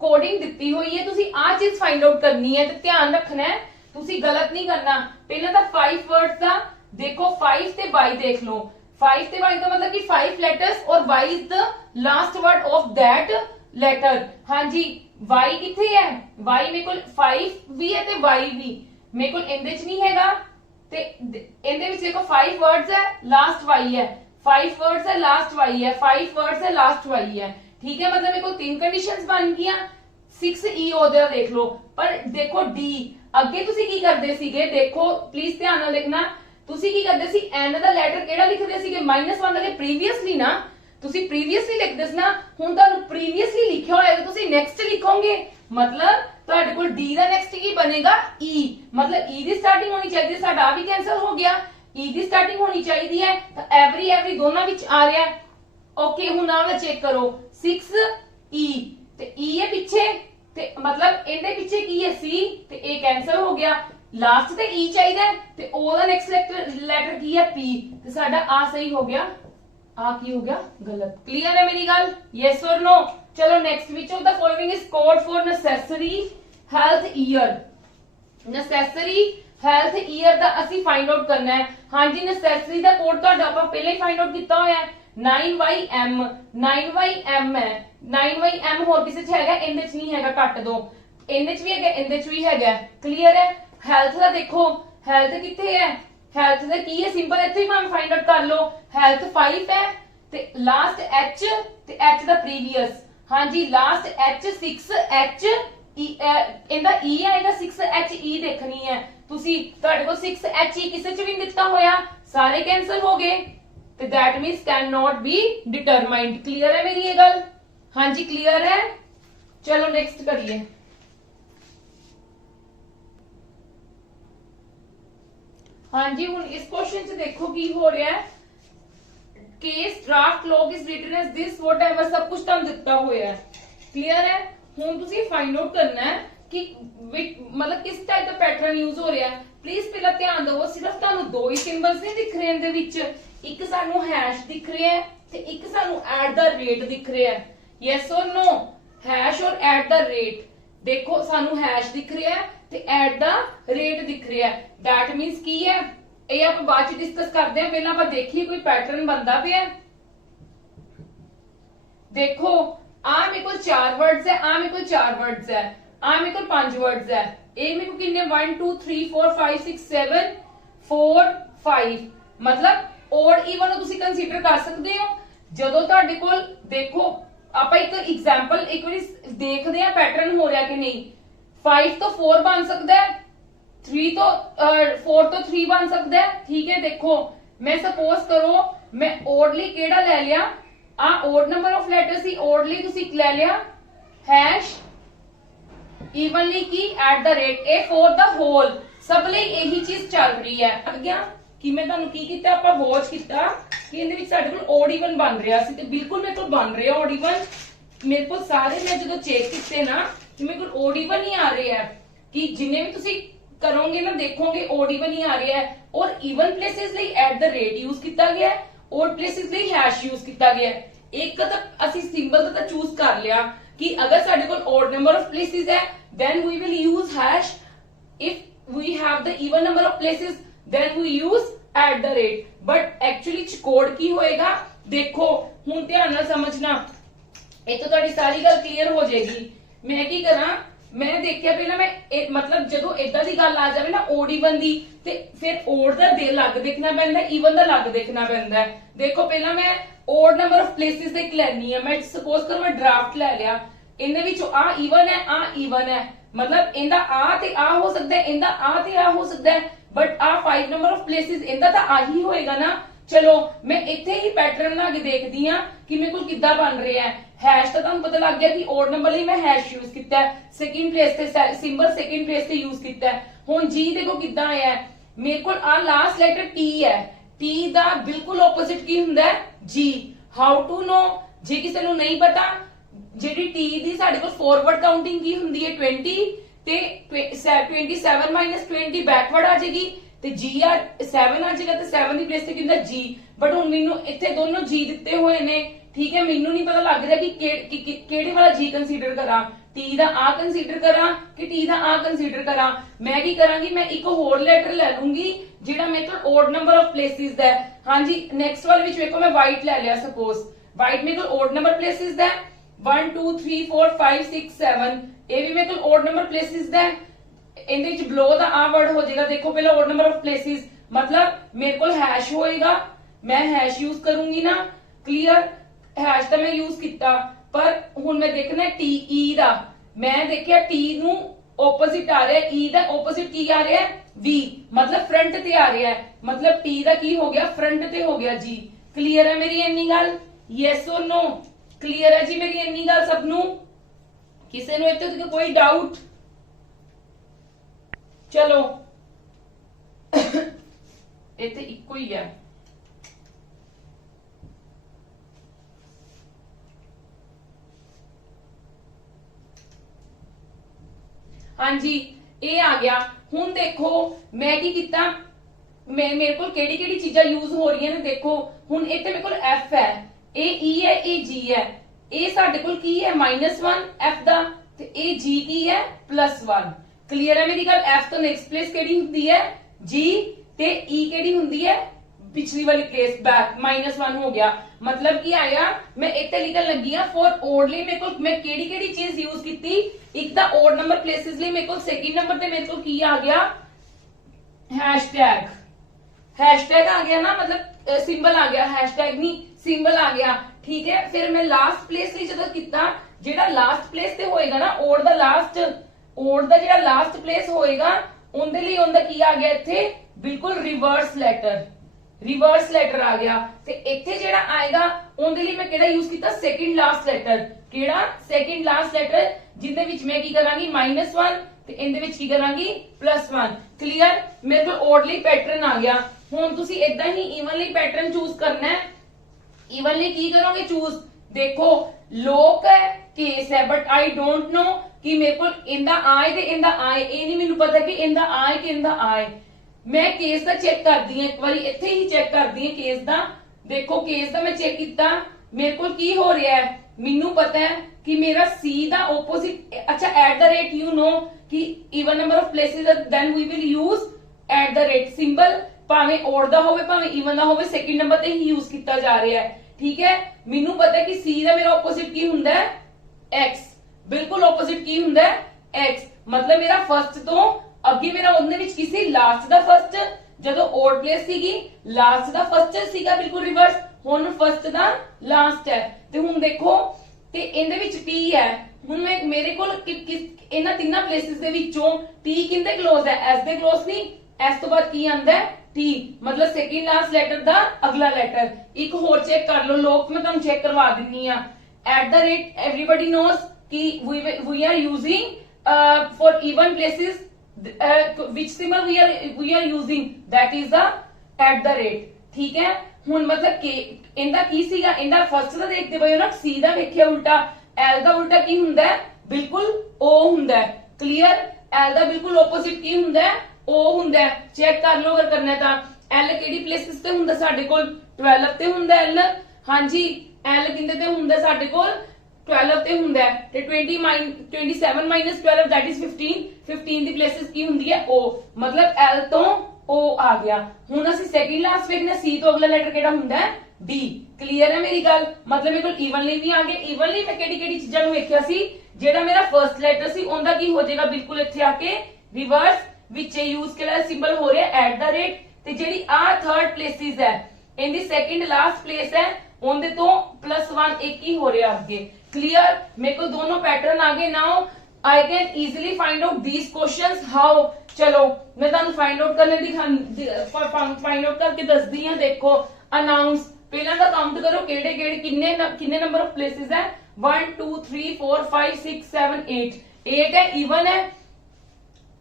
कोडिंग दित्ती हुई है, तुसी आ चीज फाइंड आउट करनी है ते ध्यान रखना है तुसी गलत नहीं करना। पहला तो 5 वर्ड्स दा देखो 5 ते y देख लो। 5 ते y का मतलब कि 5 लेटर्स और y is the last word of that letter. हाँ जी y किथे है, y मेरे को 5 भी है ते y भी मेरे को इंदे च नहीं हैगा ते इंदे विच देखो 5 वर्ड्स है लास्ट y है, 5 वर्ड्स है लास्ट y है, 5 वर्ड्स है लास्ट y है। ठीक है, मतलब मेरे को 3 कंडीशंस बन गईयां। 6 ई ओदा देख लो। पर देखो डी अगे तुसी की करदे सीगे, देखो प्लीज ध्यान नाल देखना। तुसी की करदे सी एन दा लेटर केड़ा लिखदे सीगे -1 अगे प्रीवियसली ना, तुसी प्रीवियसली लिखदे सी ना। हुन तानू प्रीवियसली लिखिया होया ते तुसी नेक्स्ट लिखोगे, मतलब ਤੁਹਾਡੇ ਕੋਲ डी ਦਾ नेक्स्ट ਕੀ ਬਣੇਗਾ E। मतलब E ਦੀ ਸਟਾਰਟਿੰਗ ਹੋਣੀ ਚਾਹੀਦੀ ਹੈ। ਸਾਡਾ ਆ ਵੀ ਕੈਨਸਲ ਹੋ ਗਿਆ। E ਦੀ ਸਟਾਰਟਿੰਗ ਹੋਣੀ ਚਾਹੀਦੀ ਹੈ ਤਾਂ ਐਵਰੀ ਦੋਨਾਂ ਵਿੱਚ ਆ ਰਿਹਾ ਹੈ। ਓਕੇ ਹੁਣ ਆਹ ਚੈੱਕ ਕਰੋ 6 E ਤੇ E ਹੈ ਪਿੱਛੇ ਤੇ मतलब ਇਹਦੇ ਪਿੱਛੇ ਕੀ ਹੈ C ਤੇ ਇਹ ਕੈਨਸਲ ਹੋ ਗਿਆ। ਲਾਸਟ ਤੇ E ਚਾਹੀਦਾ ਹੈ ਤੇ O ਦਾ ਨੈਕਸਟ ਲੈਟਰ ਕੀ ਹੈ P ਤੇ ਸਾਡਾ ਆ ਸਹੀ ਹੋ ਗਿਆ, आ की हो गया गलत। क्लियर है मेरी गल, यस और नो। चलो next which of the following is code for necessary health year. Necessary health year दा असि फाइंड आउट करना है। हां जी नेसेसरी दा कोड तो ਆਪਾਂ ਪਹਿਲੇ ਹੀ फाइंड आउट ਕੀਤਾ ਹੋਇਆ है 9YM। 9YM है, 9YM ਹੋਰ ਕਿਸੇ ਚ ਹੈਗਾ, ਇਹਦੇ ਚ ਨਹੀਂ ਹੈਗਾ, ਕੱਟ ਦੋ। ਇਹਦੇ ਚ ਵੀ ਹੈਗਾ, ਇਹਦੇ ਚ ਵੀ ਹੈਗਾ। क्लियर है। हेल्थ ਦਾ देखो हेल्थ किथे है, हेल्थ ਦਾ ਕੀ ਹੈ, ਸਿੰਪਲ ਇੱਥੇ ਹੀ ਮੈਂ ਫਾਈਂਡ ਆਊਟ ਕਰ ਲਓ। हेल्थ 5 है ਤੇ ਲਾਸਟ H ਤੇ H ਦਾ ਪ੍ਰੀਵੀਅਸ। ਹਾਂਜੀ ਲਾਸਟ H 6H ਇਹਦਾ E ਆਏਗਾ 6HE ਦੇਖਣੀ ਹੈ ਤੁਸੀਂ। ਤੁਹਾਡੇ ਕੋਲ 6HE ਕਿਸੇ ਚ ਵੀ ਨਹੀਂ ਦਿੱਤਾ ਹੋਇਆ, ਸਾਰੇ ਕੈਨਸਲ ਹੋ ਗਏ ਤੇ that means can not be determined. Clear है मेरी ये गल। ਹਾਂਜੀ क्लियर है। चलो नेक्स्ट करिए। हाँ जी हुन इस क्वेश्चन च देखो की हो रहा है। Case draft log is written as this whatever सब कुछ तुहानू दिता होया है। क्लियर है। हुन तुसी फाइंड आउट करना है कि मतलब किस टाइप का पैटर्न यूज हो रहा है। प्लीज पहला ध्यान दो, सिर्फ तुहानू दो ही सिंबल्स नहीं दिख रहे इनदे विच, एक सानू हैश दिख रहा है ते एक सानू एट द रेट दिख रहा है। यस और नो, हैश और एट द रेट। देखो सानू हैश दिख रहा है ਤੇ ਐਟ ਦਾ ਰੇਟ ਦਿਖ ਰਿਹਾ ਹੈ। दैट मींस ਕੀ ਹੈ ਇਹ ਆਪਾਂ ਬਾਅਦ ਚ ਡਿਸਕਸ ਕਰਦੇ ਹਾਂ, ਪਹਿਲਾਂ ਆਪਾਂ ਦੇਖੀਏ ਕੋਈ ਪੈਟਰਨ ਬਣਦਾ ਪਿਆ। ਦੇਖੋ ਆ ਮੇਰੇ ਕੋਲ 4 वर्ड्स है, आ मेरे को 4 वर्ड्स है, आ मेरे को 5 वर्ड्स है। ਇਹ ਮੇਰੇ ਕੋਲ ਕਿੰਨੇ 1 2 3 4 5 6 7 4 5 मतलब ओड इवन ਨੂੰ ਤੁਸੀਂ ਕੰਸੀਡਰ ਕਰ ਸਕਦੇ ਹੋ। ਜਦੋਂ ਤੁਹਾਡੇ ਕੋਲ ਦੇਖੋ ਆਪਾਂ ਇੱਕ ਐਗਜ਼ਾਮਪਲ ਇੱਕ ਵਾਰੀ ਦੇਖਦੇ ਆ ਪੈਟਰਨ ਹੋ ਰਿਹਾ ਕਿ ਨਹੀਂ। 5 तो 4 बन सकता है, 3 तो 4 तो 3 बन सकता है। ठीक है, देखो मैं सपोज करो मैं ओडली केड़ा ले लिया, आ ओड नंबर ऑफ लेटर्स ही ओडली तुसी ले लिया हैश इवनली की at the rate a for the whole सब ਲਈ ਇਹੀ ਚੀਜ਼ ਚੱਲ ਰਹੀ ਹੈ। ਅੱਗੇ ਕਿ ਮੈਂ ਤੁਹਾਨੂੰ ਕੀ ਕੀਤਾ ਆਪਾਂ ਵॉच ਕੀਤਾ ਕਿ ਇਹਦੇ ਵਿੱਚ ਸਾਡੇ ਕੋਲ ਓਡ ਇਵਨ ਬਣ ਰਿਹਾ ਸੀ, ਤੇ ਬਿਲਕੁਲ ਮੇਰੇ ਕੋਲ ਬਣ ਰਿਹਾ ਓਡ ਇਵਨ। ਮੇਰੇ ਕੋਲ ਸਾਰੇ ਮੈਂ ਜਦੋਂ ਚੈੱਕ ਕੀਤੇ ਨਾ ਕਿ ਮੇਰੇ ਕੋਲ ਓਡ ਇਵਨ ਹੀ ਆ ਰਿਹਾ ਹੈ, ਕਿ ਜਿੰਨੇ ਵੀ ਤੁਸੀਂ ਕਰੋਗੇ ਨਾ ਦੇਖੋਗੇ ਓਡ ਇਵਨ ਹੀ ਆ ਰਿਹਾ ਹੈ। ਔਰ ਇਵਨ ਪਲੇਸਿਸ ਲਈ @ ਯੂਜ਼ ਕੀਤਾ ਗਿਆ ਹੈ, ਓਡ ਪਲੇਸਿਸ ਲਈ ਹੈਸ਼ ਯੂਜ਼ ਕੀਤਾ ਗਿਆ ਹੈ। ਇੱਕ ਤਾਂ ਅਸੀਂ ਸਿੰਬਲ ਤਾਂ ਚੂਜ਼ ਕਰ ਲਿਆ ਕਿ ਅਗਰ ਸਾਡੇ ਕੋਲ ਓਡ ਨੰਬਰ ਆਫ ਪਲੇਸਿਸ ਹੈ then we will use hash, if we have the even number of places then we use @ but actually ਚ ਕੋਡ ਕੀ ਹੋਏਗਾ ਦੇਖੋ ਹੁਣ ਧਿਆਨ ਨਾਲ ਸਮਝਣਾ, ਇਹ ਤਾਂ ਤੁਹਾਡੀ ਸਾਰੀ ਗੱਲ ਕਲੀਅਰ ਹੋ ਜਾਏਗੀ। ਮੈਂ ਕੀ ਕਰਾਂ, ਮੈਂ ਦੇਖਿਆ ਪਹਿਲਾਂ ਮੈਂ ਮਤਲਬ ਜਦੋਂ ਇਦਾਂ ਦੀ ਗੱਲ ਆ ਜਾਵੇ ਨਾ ਓਡ ਇਵਨ ਦੀ, ਤੇ ਫਿਰ ਓਡ ਦਾ ਲੱਗ ਦੇਖਣਾ ਪੈਂਦਾ, ਇਵਨ ਦਾ ਲੱਗ ਦੇਖਣਾ ਪੈਂਦਾ। ਦੇਖੋ ਪਹਿਲਾਂ ਮੈਂ ਓਡ ਨੰਬਰ ਆਫ ਪਲੇਸਿਸ ਦੇ ਲੈਣੀ ਹੈ, ਮੈਂ ਸਪੋਜ਼ ਕਰੋ ਮੈਂ ਡਰਾਫਟ ਲੈ ਲਿਆ, ਇਹਦੇ ਵਿੱਚੋਂ ਆ ਇਵਨ ਹੈ, ਆ ਇਵਨ ਹੈ, ਮਤਲਬ ਇਹਦਾ ਆ ਤੇ ਆ ਹੋ ਸਕਦਾ ਹੈ, ਇਹਦਾ ਆ ਤੇ ਆ ਹੋ ਸਕਦਾ ਹੈ, ਬਟ ਆ 5 ਨੰਬਰ ਆਫ ਪਲੇਸਿਸ ਇਹਦਾ ਤਾਂ ਆਹੀ ਹੋਏਗਾ ਨਾ। ਚਲੋ ਮੈਂ ਇੱਥੇ ਹੀ ਪੈਟਰਨ ਬਣਾ ਕੇ ਦੇਖਦੀ ਆ ਕਿ ਮੇਰੇ ਕੋਲ ਕਿੱਦਾਂ ਬਣ ਰਿਹਾ ਹੈ। ਹੈਸ਼ ਤਾਂ ਤੁਹਾਨੂੰ ਪਤਾ ਲੱਗ ਗਿਆ ਕਿ ਓਡ ਨੰਬਰ ਲਈ ਮੈਂ ਹੈਸ਼ ਯੂਜ਼ ਕੀਤਾ ਹੈ, ਸੈਕਿੰਡ ਪਲੇਸ ਤੇ ਸਿੰਬਲ ਸੈਕਿੰਡ ਪਲੇਸ ਤੇ ਯੂਜ਼ ਕੀਤਾ ਹੈ। ਹੁਣ ਜੀ ਦੇਖੋ ਕਿੱਦਾਂ ਆਇਆ, ਮੇਰੇ ਕੋਲ ਆ ਲਾਸਟ ਲੈਟਰ ਟੀ ਹੈ, ਟੀ ਦਾ ਬਿਲਕੁਲ ਆਪੋਜ਼ਿਟ ਕੀ ਹੁੰਦਾ ਹੈ ਜੀ। ਹਾਊ ਟੂ ਨੋ, ਜੇ ਕਿਸੇ ਨੂੰ ਨਹੀਂ ਪਤਾ, ਜਿਹੜੀ ਟੀ ਦੀ ਸਾਡੇ ਕੋਲ ਫੋਰਵਰਡ ਕਾਊਂਟਿੰਗ ਕੀ ਹੁੰਦੀ ਹੈ 20, ਤੇ 27 - 20 ਬੈਕਵਰਡ ਆ ਜਾਏਗੀ, ਤੇ ਜੀ ਆ 7 ਆ ਜਾਏਗਾ, ਤੇ 7 ਦੀ ਪਲੇਸ ਤੇ ਕੀ ਹੁੰਦਾ ਜੀ। ਬਟ ਹੁਣ ਮੈਨੂੰ ਇੱਥੇ ਦੋਨੋਂ ਜੀ ਦਿੱਤੇ ਹੋਏ ਨੇ, ਠੀਕ ਹੈ, ਮੈਨੂੰ ਨਹੀਂ ਪਤਾ ਲੱਗ ਰਿਹਾ ਕਿ ਕਿਹੜੇ ਵਾਲਾ ਜੀ ਕੰਸੀਡਰ ਕਰਾਂ, ਟੀ ਦਾ ਆ ਕੰਸੀਡਰ ਕਰਾਂ ਕਿ ਟੀ ਦਾ ਆ ਕੰਸੀਡਰ ਕਰਾਂ। ਮੈਂ ਕੀ ਕਰਾਂਗੀ, ਮੈਂ ਇੱਕ ਹੋਰ ਲੈਟਰ ਲੈ ਲੂੰਗੀ ਜਿਹੜਾ ਮੇਰੇ ਕੋਲ ਓਡ ਨੰਬਰ ਆਫ ਪਲੇਸਿਸ ਦਾ ਹੈ। ਹਾਂਜੀ ਨੈਕਸਟ ਵਾਲੇ ਵਿੱਚ ਵੇਖੋ ਮੈਂ ਵਾਈਟ ਲੈ ਲਿਆ, ਸਪੋਜ਼ ਵਾਈਟ ਮੇਰੇ ਕੋਲ ਓਡ ਨੰਬਰ ਪਲੇਸਿਸ ਦਾ 1 2 3 4 5 6 7, ਇਹ ਵੀ ਮੇਰੇ ਕੋਲ ਓਡ ਨੰਬਰ ਪਲੇਸਿਸ ਦਾ ਹੈ। ਇਹਦੇ ਵਿੱਚ ਬਲੋ ਦਾ ਆ ਵਰਡ ਹੋ ਜਾਏਗਾ, ਦੇਖੋ ਪਹਿਲਾਂ ਓਡ ਨੰਬਰ ਆਫ ਪਲੇਸਿਸ, ਮਤਲਬ ਮੇਰੇ ਕੋਲ ਹੈਸ਼ ਹੋਏਗਾ, ਮੈਂ ਹੈਸ਼ ਯੂਜ਼ ਕਰੂੰਗੀ ਨਾ, ਕਲੀਅਰ। ਹੈਸ਼ ਤਾਂ ਮੈਂ ਯੂਜ਼ ਕੀਤਾ, ਪਰ ਹੁਣ ਮੈਂ ਦੇਖਣਾ ਟੀ ਈ ਦਾ, ਮੈਂ ਦੇਖਿਆ ਟੀ ਨੂੰ ਆਪੋਜ਼ਿਟ ਆ ਰਿਹਾ, ਈ ਦਾ ਆਪੋਜ਼ਿਟ ਕੀ ਆ ਰਿਹਾ ਵੀ, ਮਤਲਬ ਫਰੰਟ ਤੇ ਆ ਰਿਹਾ ਹੈ, ਮਤਲਬ ਟੀ ਦਾ ਕੀ ਹੋ ਗਿਆ ਫਰੰਟ ਤੇ ਹੋ ਗਿਆ ਜੀ। ਕਲੀਅਰ ਹੈ ਮੇਰੀ ਇੰਨੀ ਗੱਲ, ਯੈਸ ਔਰ ਨੋ? ਕਲੀਅਰ ਹੈ ਜੀ ਮੇਰੀ ਇੰਨੀ ਗੱਲ ਸਭ ਨੂੰ? ਕਿਸੇ ਨੂੰ ਇੱਥੇ ਕੋਈ ਡਾਊਟ? ਚਲੋ ਇੱਥੇ ਇੱਕੋ ਹੀ ਹੈ। ਹਾਂਜੀ ਇਹ ਆ ਗਿਆ। ਹੁਣ ਦੇਖੋ ਮੈਂ ਕੀ ਕੀਤਾ, ਮੇਰੇ ਕੋਲ ਕਿਹੜੀ ਕਿਹੜੀ ਚੀਜ਼ਾਂ ਯੂਜ਼ ਹੋ ਰਹੀਆਂ ਨੇ, ਦੇਖੋ ਹੁਣ ਇੱਥੇ ਮੇਰੇ ਕੋਲ F ਹੈ, ਇਹ E ਹੈ, ਇਹ G ਹੈ, ਇਹ ਸਾਡੇ ਕੋਲ ਕੀ ਹੈ -1 F ਦਾ, ਤੇ ਇਹ G ਕੀ ਹੈ +1। ਕਲੀਅਰ ਹੈ ਮੇਰੀ ਗੱਲ? F ਤੋਂ ਨੈਕਸਟ ਪਲੇਸ ਕਿਹੜੀ ਹੁੰਦੀ ਹੈ G, ਤੇ E ਕਿਹੜੀ ਹੁੰਦੀ ਹੈ ਪਿਛਲੀ ਵਾਲੀ ਪਲੇਸ ਬੈਕ, -1 ਹੋ ਗਿਆ। ਮਤਲਬ ਕੀ ਆਇਆ, ਮੈਂ ਇੱਥੇ ਲਿਖਣ ਲੱਗੀ ਆ ਫॉर ਓਡ ਲਈ ਮੇਰੇ ਕੋਲ ਮੈਂ ਕਿਹੜੀ ਕਿਹੜੀ ਚੀਜ਼ ਯੂਜ਼ ਕੀਤੀ। ਇੱਕ ਤਾਂ ਓਡ ਨੰਬਰ ਪਲੇਸਿਸ ਲਈ ਮੇਰੇ ਕੋਲ ਸੈਕਿੰਡ ਨੰਬਰ ਤੇ ਮੇਰੇ ਕੋਲ ਕੀ ਆ ਗਿਆ, ਹੈਸ਼ਟੈਗ ਆ ਗਿਆ ਨਾ, ਮਤਲਬ ਸਿੰਬਲ ਆ ਗਿਆ, ਹੈਸ਼ਟੈਗ ਨਹੀਂ ਸਿੰਬਲ ਆ ਗਿਆ, ਠੀਕ ਹੈ। ਫਿਰ ਮੈਂ ਲਾਸਟ ਪਲੇਸ ਲਈ ਜਦੋਂ ਕੀਤਾ, ਜਿਹੜਾ ਲਾਸਟ ਪਲੇਸ ਤੇ ਹੋਏਗਾ ਨਾ ਓਡ ਦਾ ਜਿਹੜਾ ਲਾਸਟ ਪਲੇਸ ਹੋਏਗਾ, ਉਹਦੇ ਲਈ ਉਹਦਾ ਕੀ ਆ ਗਿਆ ਇੱਥੇ ਬਿਲਕੁਲ ਰਿਵਰਸ ਲੈਟਰ ਆ ਗਿਆ। ਤੇ ਇੱਥੇ ਜਿਹੜਾ ਆਏਗਾ ਉਹਦੇ ਲਈ ਮੈਂ ਕਿਹੜਾ ਯੂਜ਼ ਕੀਤਾ, ਸੈਕਿੰਡ ਲਾਸਟ ਲੈਟਰ। ਕਿਹੜਾ ਸੈਕਿੰਡ ਲਾਸਟ ਲੈਟਰ, ਜਿਹਦੇ ਵਿੱਚ ਮੈਂ ਕੀ ਕਰਾਂਗੀ -1, ਤੇ ਇਹਦੇ ਵਿੱਚ ਕੀ ਕਰਾਂਗੀ +1। ਕਲੀਅਰ? ਮੇਰੇ ਕੋਲ ਓਡ ਲਈ ਪੈਟਰਨ ਆ ਗਿਆ। ਹੁਣ ਤੁਸੀਂ ਇਦਾਂ ਹੀ ਈਵਨ ਲਈ ਪੈਟਰਨ ਚੂਜ਼ ਕਰਨਾ ਹੈ। ਈਵਨ ਲਈ ਕੀ ਕਰੋਗੇ ਚੂਜ਼, ਦੇਖੋ ਲੋਕ ਹੈ ਕੇਸ ਹੈ, ਬਟ ਆਈ ਡੋਂਟ ਨੋ ਕਿ ਮੇਰੇ ਕੋਲ ਇਹਦਾ ਆਏ ਤੇ ਇਹਦਾ ਆਏ, ਇਹ ਨਹੀਂ ਮੈਨੂੰ ਪਤਾ ਕਿ ਇਹਦਾ ਆਏ ਕਿ ਇਹਦਾ ਆਏ। ਮੈਂ ਕੇਸ ਦਾ ਚੈੱਕ ਕਰਦੀ ਹਾਂ, ਇੱਕ ਵਾਰੀ ਇੱਥੇ ਹੀ ਚੈੱਕ ਕਰਦੀ ਹਾਂ ਕੇਸ ਦਾ। ਦੇਖੋ ਕੇਸ ਦਾ ਮੈਂ ਚੈੱਕ ਕੀਤਾ, ਮੇਰੇ ਕੋਲ ਕੀ ਹੋ ਰਿਹਾ ਹੈ, ਮੈਨੂੰ ਪਤਾ ਹੈ ਕਿ ਮੇਰਾ C ਦਾ ਆਪੋਜ਼ਿਟ, ਅੱਛਾ @ ਯੂ ਨੋ ਕਿ even number of places then we will use @ symbol, ਭਾਵੇਂ ਓਡ ਦਾ ਹੋਵੇ ਭਾਵੇਂ ਇਵਨ ਦਾ ਹੋਵੇ, ਸੈਕਿੰਡ ਨੰਬਰ ਤੇ ਹੀ ਯੂਜ਼ ਕੀਤਾ ਜਾ ਰਿਹਾ ਹੈ, ਠੀਕ ਹੈ। ਮੈਨੂੰ ਪਤਾ ਕਿ C ਦਾ ਮੇਰਾ ਆਪੋਜ਼ਿਟ ਕੀ ਹੁੰਦਾ ਹੈ X, ਬਿਲਕੁਲ ਆਪੋਜ਼ਿਟ ਕੀ ਹੁੰਦਾ ਹੈ X, ਮਤਲਬ ਮੇਰਾ ਫਰਸਟ ਤੋਂ ਅੱਗੇ ਮੇਰਾ ਉਹਦੇ ਵਿੱਚ ਕੀ ਸੀ, ਲਾਸਟ ਦਾ ਫਰਸਟ, ਜਦੋਂ ਓਡ ਪਲੇਸ ਸੀਗੀ ਲਾਸਟ ਦਾ ਫਰਸਟ ਸੀਗਾ ਬਿਲਕੁਲ ਰਿਵਰਸ, ਹੁਣ ਫਰਸਟ ਦਾ ਲਾਸਟ ਹੈ। ਤੇ ਹੁਣ ਦੇਖੋ ਤੇ ਇਹਦੇ ਵਿੱਚ T ਹੈ, ਹੁਣ ਮੇਰੇ ਕੋਲ ਇਹਨਾਂ ਤਿੰਨਾਂ ਪਲੇਸਿਸ ਦੇ ਵਿੱਚੋਂ T ਕਿੰਦੇ ਕਲੋਜ਼ ਹੈ, S ਦੇ ਕਲੋਜ਼ ਨਹੀਂ, S ਤੋਂ ਬਾਅਦ ਕੀ ਆਂਦਾ ਹੈ T, ਮਤਲਬ ਸੈਕਿੰਡ ਲਾਸਟ ਲੈਟਰ ਦਾ ਅਗਲਾ ਲੈਟਰ। ਇੱਕ ਹੋਰ ਚੈੱਕ ਕਰ ਲਓ ਲੋਕ, ਮੈਂ ਤੁਹਾਨੂੰ ਚੈੱਕ ਕਰਵਾ ਦਿੰਨੀ ਆ। @ everybody knows कि we are using for even places which symbol we are using, that is the @ ठीक है। ਹੁਣ ਮਤਲਬ ਕਿ ਇਹਦਾ ਕੀ ਸੀਗਾ, ਇਹਦਾ ਫਸਟ ਦਾ ਦੇਖਦੇ ਪਏ ਹੋ ਨਾ, ਸੀ ਦਾ ਵੇਖਿਆ ਉਲਟਾ, ਐਲ ਦਾ ਉਲਟਾ ਕੀ ਹੁੰਦਾ ਹੈ, ਬਿਲਕੁਲ O ਹੁੰਦਾ ਹੈ। ਕਲੀਅਰ, ਐਲ ਦਾ ਬਿਲਕੁਲ ਆਪੋਜ਼ਿਟ ਕੀ ਹੁੰਦਾ ਹੈ, O ਹੁੰਦਾ ਹੈ। ਚੈੱਕ ਕਰ ਲਓ ਅਗਰ ਕਰਨਾ ਤਾਂ। ਐਲ ਕਿਹੜੀ ਪਲੇਸਿਸ ਤੇ ਹੁੰਦਾ ਸਾਡੇ ਕੋਲ, 12 ਤੇ ਹੁੰਦਾ ਐਲ। ਹਾਂਜੀ, ਐਲ ਕਿੰਦੇ ਤੇ ਹੁੰਦਾ ਸਾਡੇ ਕੋਲ, 12 ਤੇ ਹੁੰਦਾ ਹੈ। ਤੇ 27 minus 12 that is 15। 15 the places ਕੀ ਹੁੰਦੀ ਹੈ, O, ਮਤਲਬ ਐਲ ਤੋਂ O ਆ ਗਿਆ। ਹੁਣ ਅਸੀਂ ਸੈਕਿੰਡ ਲਾਸਟ ਵੇਖਣਾ, ਸੀ ਤੋਂ ਅਗਲਾ ਲੈਟਰ ਕਿਹੜਾ ਹੁੰਦਾ ਹੈ, D। ਕਲੀਅਰ ਹੈ ਮੇਰੀ ਗੱਲ, ਮਤਲਬ ਮੇਰੇ ਕੋਲ ਈਵਨਲੀ ਵੀ ਆ ਗਏ। ਈਵਨਲੀ ਮੈਂ ਕਿਹੜੀ ਕਿਹੜੀ ਚੀਜ਼ਾਂ ਨੂੰ ਵੇਖਿਆ ਸੀ, ਜਿਹੜਾ ਮੇਰਾ ਫਰਸਟ ਲੈਟਰ ਸੀ ਉਹਦਾ ਕੀ ਹੋ ਜਾਏਗਾ, ਬਿਲਕੁਲ ਇੱਥੇ ਆ ਕੇ ਰਿਵਰਸ ਵਿੱਚ ਯੂਜ਼ ਕਿਹੜਾ ਸਿੰਬਲ ਹੋ ਰਿਹਾ, @ ਤੇ ਜਿਹੜੀ ਆ ਥਰਡ ਪਲੇਸਿਸ ਹੈ, ਇਹਦੀ ਸੈਕਿੰਡ ਲਾਸਟ ਪਲੇਸ ਹੈ, ਉਹਦੇ ਤੋਂ +1 ਇੱਕ ਹੀ ਹੋ ਰਿਹਾ ਅੱਗੇ। क्लियर, मेरे को दोनों पैटर्न आ गए। Now I can easily find out these questions how. चलो मैं तुहानू फाइंड आउट फाइंड आउट करके दस दी हां। देखो अनाउंस, पहला दा काउंट करो केड़े केड़े किन्ने नंबर ऑफ प्लेसेस है, 1 2 3 4 5 6 7 8। 8 है, इवन है।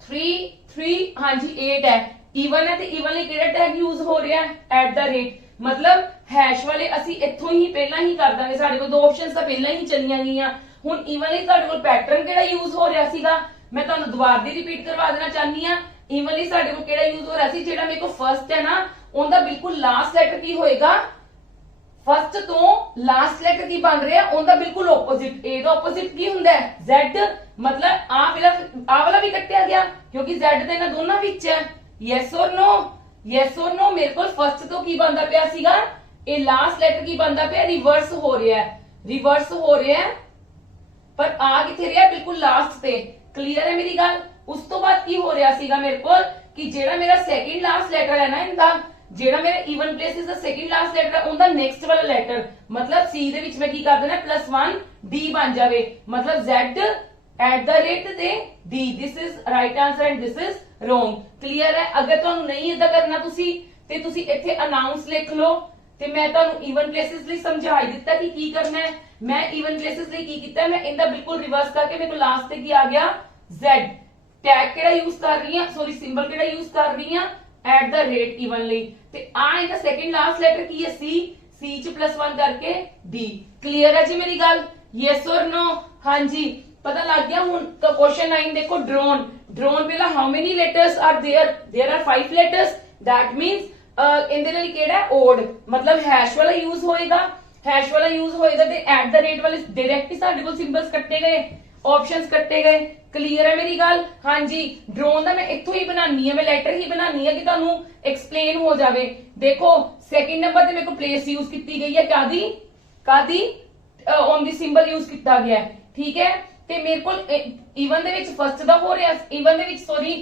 3 हाँ जी 8 है, इवन है। ते इवन ਲਈ ਕਿਹੜਾ ਟੈਗ ਯੂਜ਼ ਹੋ ਰਿਹਾ ਹੈ, @ मतलब हैश वाले ਅਸੀਂ ਇੱਥੋਂ ਹੀ ਪਹਿਲਾਂ ਹੀ ਕਰ ਦਾਂਗੇ। ਸਾਡੇ ਕੋਲ ਦੋ ਆਪਸ਼ਨਸ ਤਾਂ ਪਹਿਲਾਂ ਹੀ ਚੱਲੀਆਂ ਗਈਆਂ। ਹੁਣ ਇਵਨ ਲਈ ਸਾਡੇ ਕੋਲ ਪੈਟਰਨ ਕਿਹੜਾ ਯੂਜ਼ ਹੋ ਰਿਹਾ ਸੀਗਾ, ਮੈਂ ਤੁਹਾਨੂੰ ਦੁਬਾਰਾ ਦੀ ਰਿਪੀਟ ਕਰਵਾ ਦੇਣਾ ਚਾਹਨੀ ਆ। ਇਵਨ ਲਈ ਸਾਡੇ ਕੋਲ ਕਿਹੜਾ ਯੂਜ਼ ਹੋ ਰਿਹਾ ਸੀ, ਜਿਹੜਾ ਮੇਰੇ ਕੋਲ ਫਰਸਟ ਹੈ ਨਾ, ਉਹਦਾ ਬਿਲਕੁਲ ਲਾਸਟ ਲੈਟਰ ਕੀ ਹੋਏਗਾ, ਫਰਸਟ ਤੋਂ ਲਾਸਟ ਲੈਟਰ ਕੀ ਬਣ ਰਿਹਾ, ਉਹਦਾ ਬਿਲਕੁਲ ਆਪੋਜ਼ਿਟ। A ਦਾ ਆਪੋਜ਼ਿਟ ਕੀ ਹੁੰਦਾ ਹੈ, Z। मतलब ਆ ਵਾਲਾ ਵੀ ਕੱਟਿਆ ਗਿਆ ਕਿਉਂਕਿ Z ਤੇ ਇਹਨਾਂ ਦੋਨਾਂ ਵਿੱਚ ਹੈ। ਯੈਸ ਔਰ ਨੋ, ਯੈਸ ਔਰ नो। मेरे को फर्स्ट तो की बनता पिया सीगा, ये लास्ट लेटर की बनता पिया रिवर्स हो रहा है, रिवर्स हो रहा है, पर आ किथे रहा, बिल्कुल लास्ट ते। क्लियर है मेरी गल। उस तो बाद की हो रहा सीगा मेरे को कि जेड़ा मेरा सेकंड लास्ट लेटर है ना, इनका जेड़ा मेरा इवन प्लेसेस दा सेकंड लास्ट लेटर है, उनका नेक्स्ट वाला लेटर मतलब सी दे विच मैं की कर देना +1 D बन जावे, मतलब Z @ ते D। This is right answer and this is wrong. Clear है। अगर तुहानू नहीं इदा करना तुसी ते तुसी इत्थे अनाउंस लिख लो, ते मैं तुहानू इवन प्लेसेस ਲਈ ਸਮਝਾਈ ਦਿੱਤਾ ਕਿ ਕੀ ਕਰਨਾ ਹੈ। मैं इवन प्लेसेस ਲਈ ਕੀ ਕੀਤਾ, मैं ਇਹਦਾ ਬਿਲਕੁਲ ਰਿਵਰਸ ਕਰਕੇ ਮੇਰੇ ਕੋਲ ਲਾਸਟ ਤੇ ਕੀ ਆ ਗਿਆ, Z। ਟੈਗ ਕਿਹੜਾ ਯੂਜ਼ ਕਰ ਰਹੀ ਹਾਂ, ਸੌਰੀ ਸਿੰਬਲ ਕਿਹੜਾ ਯੂਜ਼ ਕਰ ਰਹੀ ਹਾਂ, @ ਇਵਨ ਲਈ। ਤੇ ਆ ਇਹਦਾ ਸੈਕਿੰਡ ਲਾਸਟ ਲੈਟਰ ਕੀ ਹੈ, C ਚ +1 ਕਰਕੇ D। क्लियर है जी मेरी गल, यस और नो। हाँ जी पता लग गया। हुन क्वेश्चन 9 देखो, ड्रोन। ड्रोन पहला how many letters are there, there are 5 letters, that means ਇਹਦੇ ਨਾਲ ਕਿਹੜਾ ਹੈ, ओड, मतलब हैश वाला यूज होएगा, हैश वाला यूज होएगा ਤੇ @ वाले डायरेक्ट ही ਸਾਡੇ ਕੋਲ ਸਿੰਬਲਸ ਕੱਟੇ ਗਏ, ऑप्शंस ਕੱਟੇ ਗਏ। क्लियर है मेरी गल। हाँ जी ड्रोन ਦਾ ਮੈਂ ਇੱਥੋਂ ਹੀ ਬਣਾਨੀ ਹੈ, मैं ਲੈਟਰ ਹੀ ਬਣਾਨੀ ਹੈ ਕਿ ਤੁਹਾਨੂੰ ਐਕਸਪਲੇਨ ਹੋ ਜਾਵੇ। देखो सेकंड नंबर ਤੇ ਮੇਰੇ ਕੋ ਪਲੇਸ ਯੂਜ਼ ਕੀਤੀ ਗਈ ਹੈ, ਕਾਦੀ ਔਨ ਦੀ ਸਿੰਬਲ ਯੂਜ਼ ਕੀਤਾ ਗਿਆ ਹੈ, ਠੀਕ ਹੈ। ਤੇ ਮੇਰੇ ਕੋਲ ਇਵਨ ਦੇ ਵਿੱਚ ਫਸਟ ਦਾ ਹੋ ਰਿਹਾ, ਇਵਨ ਦੇ ਵਿੱਚ ਸੌਰੀ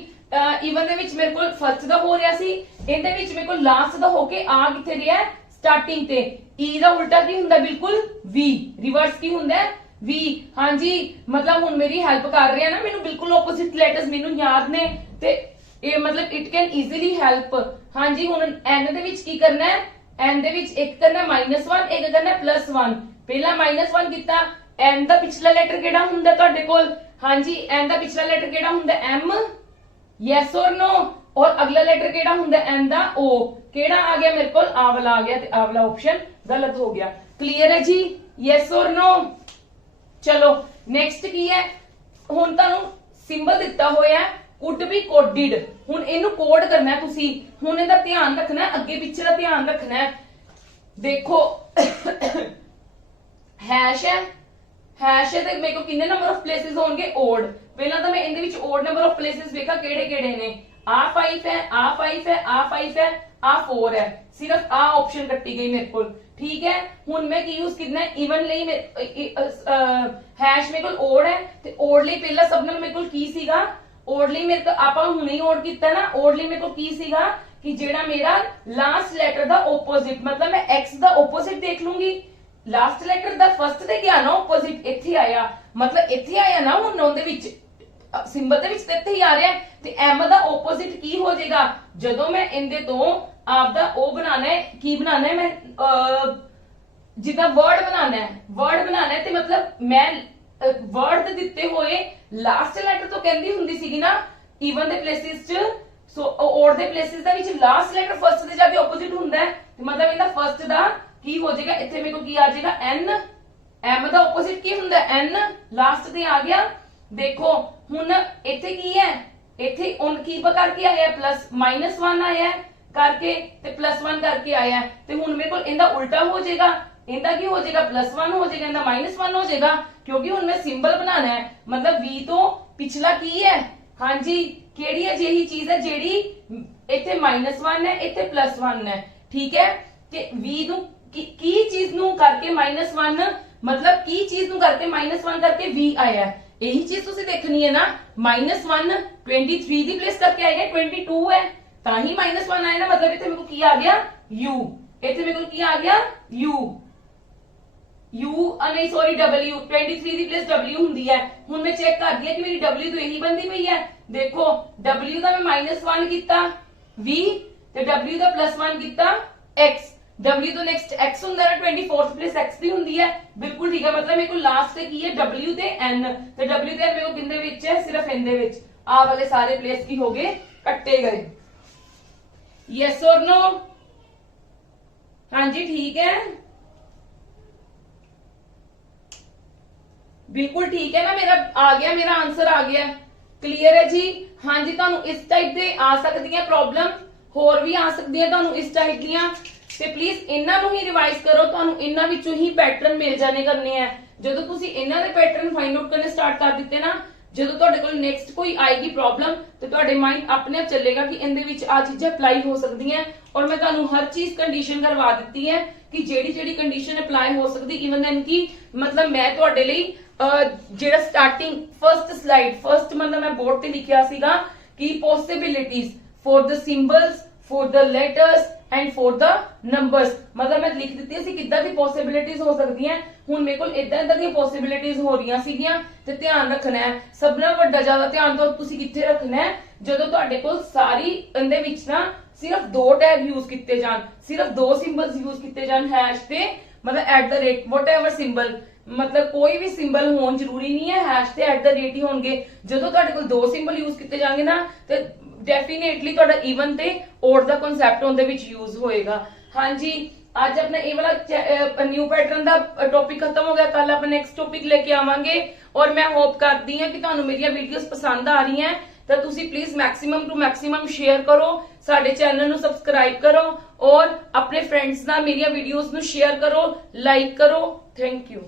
ਇਵਨ ਦੇ ਵਿੱਚ ਮੇਰੇ ਕੋਲ ਫਸਟ ਦਾ ਹੋ ਰਿਹਾ ਸੀ, ਇਹਦੇ ਵਿੱਚ ਮੇਰੇ ਕੋਲ ਲਾਸਟ ਦਾ ਹੋ ਕੇ ਆ ਕਿੱਥੇ ਰਿਹਾ, ਸਟਾਰਟਿੰਗ ਤੇ। E ਦਾ ਉਲਟਾ ਕੀ ਹੁੰਦਾ, ਬਿਲਕੁਲ V, ਰਿਵਰਸ ਕੀ ਹੁੰਦਾ V। हाँ जी मतलब ਹੁਣ ਮੇਰੀ ਹੈਲਪ ਕਰ ਰਿਹਾ ਨਾ, ਮੈਨੂੰ ਬਿਲਕੁਲ ਆਪੋਜ਼ਿਟ ਲੈਟਰਸ ਮੈਨੂੰ ਯਾਦ ਨੇ, ਤੇ ਇਹ मतलब ਇਟ ਕੈਨ ਈਜ਼ੀਲੀ ਹੈਲਪ। हाँ जी ਹੁਣ N ਦੇ ਵਿੱਚ ਕੀ ਕਰਨਾ ਹੈ, N ਦੇ ਵਿੱਚ ਇੱਕ ਕਰਨਾ -1, ਇੱਕ ਕਰਨਾ +1। ਪਹਿਲਾ -1 ਕੀਤਾ। N ਦਾ ਪਿਛਲਾ ਲੈਟਰ ਕਿਹੜਾ ਹੁੰਦਾ ਤੁਹਾਡੇ ਕੋਲ, हाँ जी N ਦਾ ਪਿਛਲਾ ਲੈਟਰ ਕਿਹੜਾ ਹੁੰਦਾ, M। यस और नो। और अगला लेटर केड़ा हुंदा, N दा O। केड़ा आ गया मेरे को, आ वाला आ गया, ते आ वाला ऑप्शन गलत हो गया। क्लियर है जी, यस और नो। चलो नेक्स्ट की है, हुण तुहानू सिंबल दिता होया कुड बी कोडिड। हुण इहनू कोड करना है तुसी, हुण इहदा ध्यान रखना है, अगे पिछे दा ध्यान रखना है। देखो हैश है, हैश है ते मेरे को कितने नंबर ऑफ प्लेसेस होंगे, ओड। पहला तो मैं इनदे विच ओड नंबर ऑफ प्लेसेस देखा केड़े केड़े ने, आ 5 है, आ 5 है, आ 5 है, आ 4 है, सिर्फ आ ऑप्शन कट्टी गई मेरे को, ठीक है। हुण मैं की यूज करना है, इवन ਲਈ हैश मेरे को ओड है, ते ओड ਲਈ पहला सब नाल मेरे को की सीगा, ओड ਲਈ मेरे को आपा हुणे ही ओड कीता ना, ओड ਲਈ मेरे को की सीगा कि जेड़ा मेरा लास्ट लेटर दा ऑपोजिट, मतलब मैं x दा ऑपोजिट देख लूंगी, लास्ट लेटर दा फर्स्ट ते क्या ना ऑपोजिट ਇੱਥੇ ਆਇਆ, मतलब ਇੱਥੇ ਆਇਆ ਨਾ, ਹੁਣ ਉਹਦੇ ਵਿੱਚ ਸਿੰਬਲ ਦੇ ਵਿੱਚ ਤੇ ਇੱਥੇ ਹੀ ਆ ਰਿਹਾ, ਤੇ m ਦਾ ਆਪੋਜ਼ਿਟ ਕੀ ਹੋ ਜਾਏਗਾ, ਜਦੋਂ ਮੈਂ ਇਹਦੇ ਤੋਂ ਆਪ ਦਾ ਉਹ ਬਣਾਣਾ ਹੈ, ਕੀ ਬਣਾਣਾ ਹੈ, ਮੈਂ ਜਿੱਦਾਂ ਵਰਡ ਬਣਾਣਾ ਹੈ, ਤੇ ਮਤਲਬ ਮੈਂ ਵਰਡ ਦੇ ਦਿੱਤੇ ਹੋਏ ਲਾਸਟ ਲੈਟਰ ਤੋਂ ਕਹਿੰਦੀ ਹੁੰਦੀ ਸੀਗੀ ਨਾ, ਇਵਨ ਦੇ ਪਲੇਸਿਸ 'ਚ ਸੋ ਔਰ ਦੇ ਪਲੇਸਿਸ ਦੇ ਵਿੱਚ ਲਾਸਟ ਲੈਟਰ ਫਰਸਟ ਦੇ ਜਾ ਕੇ ਆਪੋਜ਼ਿਟ ਹੁੰਦਾ ਹੈ ਤੇ ਮਤਲਬ ਇਹਦਾ ਫਰਸਟ ਦਾ ਕੀ ਹੋ ਜਾਏਗਾ, ਇੱਥੇ ਮੇਰੇ ਕੋਲ ਕੀ ਆ ਜਾਏਗਾ n, m ਦਾ ਆਪੋਜ਼ਿਟ ਕੀ ਹੁੰਦਾ n, ਲਾਸਟ ਤੇ ਆ ਗਿਆ। ਦੇਖੋ ਹੁਣ ਇੱਥੇ ਕੀ ਹੈ, ਇੱਥੇ on ਕੀ ਕਰਕੇ ਆਇਆ ਪਲੱਸ -1 ਆਇਆ ਕਰਕੇ ਤੇ +1 ਕਰਕੇ ਆਇਆ ਤੇ ਹੁਣ ਮੇਰੇ ਕੋਲ ਇਹਦਾ ਉਲਟਾ ਹੋ ਜਾਏਗਾ, ਇਹਦਾ ਕੀ ਹੋ ਜਾਏਗਾ +1 ਹੋ ਜਾਏਗਾ, ਇਹਦਾ -1 ਹੋ ਜਾਏਗਾ ਕਿਉਂਕਿ ਹੁਣ ਮੈਂ ਸਿੰਬਲ ਬਣਾਉਣਾ ਹੈ। ਮਤਲਬ v ਤੋਂ ਪਿਛਲਾ ਕੀ ਹੈ, ਹਾਂਜੀ ਕਿਹੜੀ ਅਜਿਹੀ ਚੀਜ਼ ਹੈ ਜਿਹੜੀ ਇੱਥੇ -1 ਹੈ ਇੱਥੇ +1 ਹੈ, ਠੀਕ ਹੈ। ਕਿ v ਨੂੰ ਕੀ ਚੀਜ਼ ਨੂੰ ਕਰਕੇ -1, ਮਤਲਬ ਕੀ ਚੀਜ਼ ਨੂੰ ਕਰਕੇ -1 ਕਰਕੇ v ਆਇਆ, ਇਹੀ ਚੀਜ਼ ਤੁਸੀਂ ਦੇਖਣੀ ਹੈ ਨਾ। -1 23 ਦੀ ਪਲੇਸ ਕਰਕੇ ਆਏਗਾ, 22 ਹੈ ਤਾਂ ਹੀ -1 ਆਇਆ ਨਾ, ਮਤਲਬ ਇੱਥੇ ਮੇਰੇ ਕੋਲ ਕੀ ਆ ਗਿਆ u, ਇੱਥੇ ਮੇਰੇ ਕੋਲ ਕੀ ਆ ਗਿਆ u, ਨਹੀਂ ਸੌਰੀ w, 23 ਦੀ ਪਲੇਸ w ਹੁੰਦੀ ਹੈ। ਹੁਣ ਮੈਂ ਚੈੱਕ ਕਰਦੀ ਹਾਂ ਕਿ ਮੇਰੀ w ਤੋਂ ਇਹੀ ਬੰਦੀ ਪਈ ਹੈ। ਦੇਖੋ w ਦਾ ਮੈਂ -1 ਕੀਤਾ v ਤੇ w ਦਾ +1 ਕੀਤਾ x, w ਤੋਂ ਨੈਕਸਟ x ਹੁੰਦਾ ਹੈ, 24th ਪਲੇਸ x ਦੀ ਹੁੰਦੀ ਹੈ, ਬਿਲਕੁਲ ਠੀਕ ਹੈ। ਮਤਲਬ ਮੇਰੇ ਕੋਲ ਲਾਸਟ ਤੇ ਕੀ ਹੈ w ਤੇ n, ਤੇ w ਤੇ ਮੇਰੇ ਕੋਲ ਕਿੰਦੇ ਵਿੱਚ ਹੈ, ਸਿਰਫ ਇਹਦੇ ਵਿੱਚ। ਆ ਵਾਲੇ ਸਾਰੇ ਪਲੇਸ ਕੀ ਹੋ ਗਏ, ਕੱਟੇ ਗਏ। ਯੈਸ ਔਰ नो, ਹਾਂਜੀ ਠੀਕ ਹੈ, ਬਿਲकुल ठीक है ना, मेरा आ गया, मेरा आंसर आ गया, क्लियर है जी। हाँ जी, ਤੁਹਾਨੂੰ ਇਸ ਟਾਈਪ ਦੇ ਆ ਸਕਦੀਆਂ ਪ੍ਰੋਬਲਮ, ਹੋਰ ਵੀ ਆ ਸਕਦੀਆਂ ਤੁਹਾਨੂੰ ਇਸ ਟਾਈਪ ਦੀਆਂ, ਤੇ ਪਲੀਜ਼ ਇਹਨਾਂ ਨੂੰ ਹੀ ਰਿਵਾਈਜ਼ ਕਰੋ, ਤੁਹਾਨੂੰ ਇਹਨਾਂ ਵਿੱਚੋਂ ਹੀ ਪੈਟਰਨ ਮਿਲ ਜਾਣੇ ਕਰਨੇ ਆ। ਜਦੋਂ ਤੁਸੀਂ ਇਹਨਾਂ ਦੇ ਪੈਟਰਨ ਫਾਈਂਡ ਆਊਟ ਕਰਨੇ ਸਟਾਰਟ ਕਰ ਦਿੱਤੇ ਨਾ, ਜਦੋਂ ਤੁਹਾਡੇ ਕੋਲ ਨੈਕਸਟ ਕੋਈ ਆਏਗੀ ਪ੍ਰੋਬਲਮ ਤੇ ਤੁਹਾਡੇ ਮਾਈਂਡ ਆਪਣੇ ਆਪ ਚੱਲੇਗਾ ਕਿ ਇਹਦੇ ਵਿੱਚ ਆ ਚੀਜ਼ਾਂ ਅਪਲਾਈ ਹੋ ਸਕਦੀਆਂ। ਔਰ ਮੈਂ ਤੁਹਾਨੂੰ ਹਰ ਚੀਜ਼ ਕੰਡੀਸ਼ਨ ਕਰਵਾ ਦਿੱਤੀ ਹੈ ਕਿ ਜਿਹੜੀ ਜਿਹੜੀ ਕੰਡੀਸ਼ਨ ਅਪਲਾਈ ਹੋ ਸਕਦੀ, ਇਵਨ ਦੈਨ ਕਿ ਮਤਲਬ ਮੈਂ ਤੁਹਾਡੇ ਲਈ ਜਿਹੜਾ ਸਟਾਰਟਿੰਗ ਫਰਸਟ ਸਲਾਈਡ, ਫਰਸਟ ਮਤਲਬ ਮੈਂ ਬੋਰਡ ਤੇ ਲਿਖਿਆ ਸੀਗਾ ਕਿ possibilities for the ਸਿੰਬਲਸ, for the letters and for the numbers, ਮਤਲਬ ਮੈਂ ਲਿਖ ਦਿੱਤੀ ਸੀ ਕਿੱਦਾਂ ਦੀ ਪੋਸਿਬਿਲਿਟੀਜ਼ ਹੋ ਸਕਦੀਆਂ। ਹੁਣ ਮੇਰੇ ਕੋਲ ਇਦਾਂ ਦੀਆਂ ਪੋਸਿਬਿਲਿਟੀਜ਼ ਹੋ ਰਹੀਆਂ ਸੀਗੀਆਂ ਤੇ ਧਿਆਨ ਰੱਖਣਾ ਹੈ, ਸਭ ਨਾਲੋਂ ਵੱਡਾ ਜ਼ਿਆਦਾ ਧਿਆਨ ਤਾਂ ਤੁਸੀਂ ਕਿੱਥੇ ਰੱਖਣਾ ਹੈ, ਜਦੋਂ ਤੁਹਾਡੇ ਕੋਲ ਸਾਰੀ ਇਹਦੇ ਵਿੱਚ ਨਾ ਸਿਰਫ 2 ਟੈਗ ਯੂਜ਼ ਕੀਤੇ ਜਾਣ, ਸਿਰਫ 2 ਸਿੰਬਲਸ ਯੂਜ਼ ਕੀਤੇ ਜਾਣ, ਹੈਸ਼ ਤੇ ਮਤਲਬ @ whatever ਸਿੰਬਲ, ਮਤਲਬ ਕੋਈ ਵੀ ਸਿੰਬਲ ਹੋਣ ਜ਼ਰੂਰੀ ਨਹੀਂ ਹੈ, ਹੈਸ਼ ਤੇ @ ਹੀ ਹੋਣਗੇ। ਜਦੋਂ ਤੁਹਾਡੇ ਕੋਲ 2 ਸਿੰਬਲ ਯੂਜ਼ ਕੀਤੇ ਜਾਣਗੇ ਨਾ ਤੇ ਡੈਫੀਨੇਟਲੀ ਤੁਹਾਡਾ ਈਵਨ ਤੇ ਔਰ ਦਾ ਕਨਸੈਪਟ ਉਹਦੇ ਵਿੱਚ ਯੂਜ਼ ਹੋਏਗਾ। ਹਾਂਜੀ, ਅੱਜ ਆਪਣਾ ਇਹ ਵਾਲਾ ਨਿਊ ਪੈਟਰਨ ਦਾ ਟੌਪਿਕ ਖਤਮ ਹੋ ਗਿਆ, ਕੱਲ ਆਪਾਂ ਨੈਕਸਟ ਟੌਪਿਕ ਲੈ ਕੇ ਆਵਾਂਗੇ। ਔਰ ਮੈਂ ਹੋਪ ਕਰਦੀ ਹਾਂ ਕਿ ਤੁਹਾਨੂੰ ਮੇਰੀਆਂ ਵੀਡੀਓਜ਼ ਪਸੰਦ ਆ ਰਹੀਆਂ, ਤਾਂ ਤੁਸੀਂ please maximum to maximum share ਕਰੋ, ਸਾਡੇ ਚੈਨਲ ਨੂੰ ਸਬਸਕ੍ਰਾਈਬ ਕਰੋ ਔਰ ਆਪਣੇ ਫਰੈਂਡਸ ਨਾਲ ਮੇਰੀਆਂ ਵੀਡੀਓਜ਼ ਨੂੰ ਸ਼ੇਅਰ ਕਰੋ, ਲਾਈਕ ਕਰੋ। Thank you.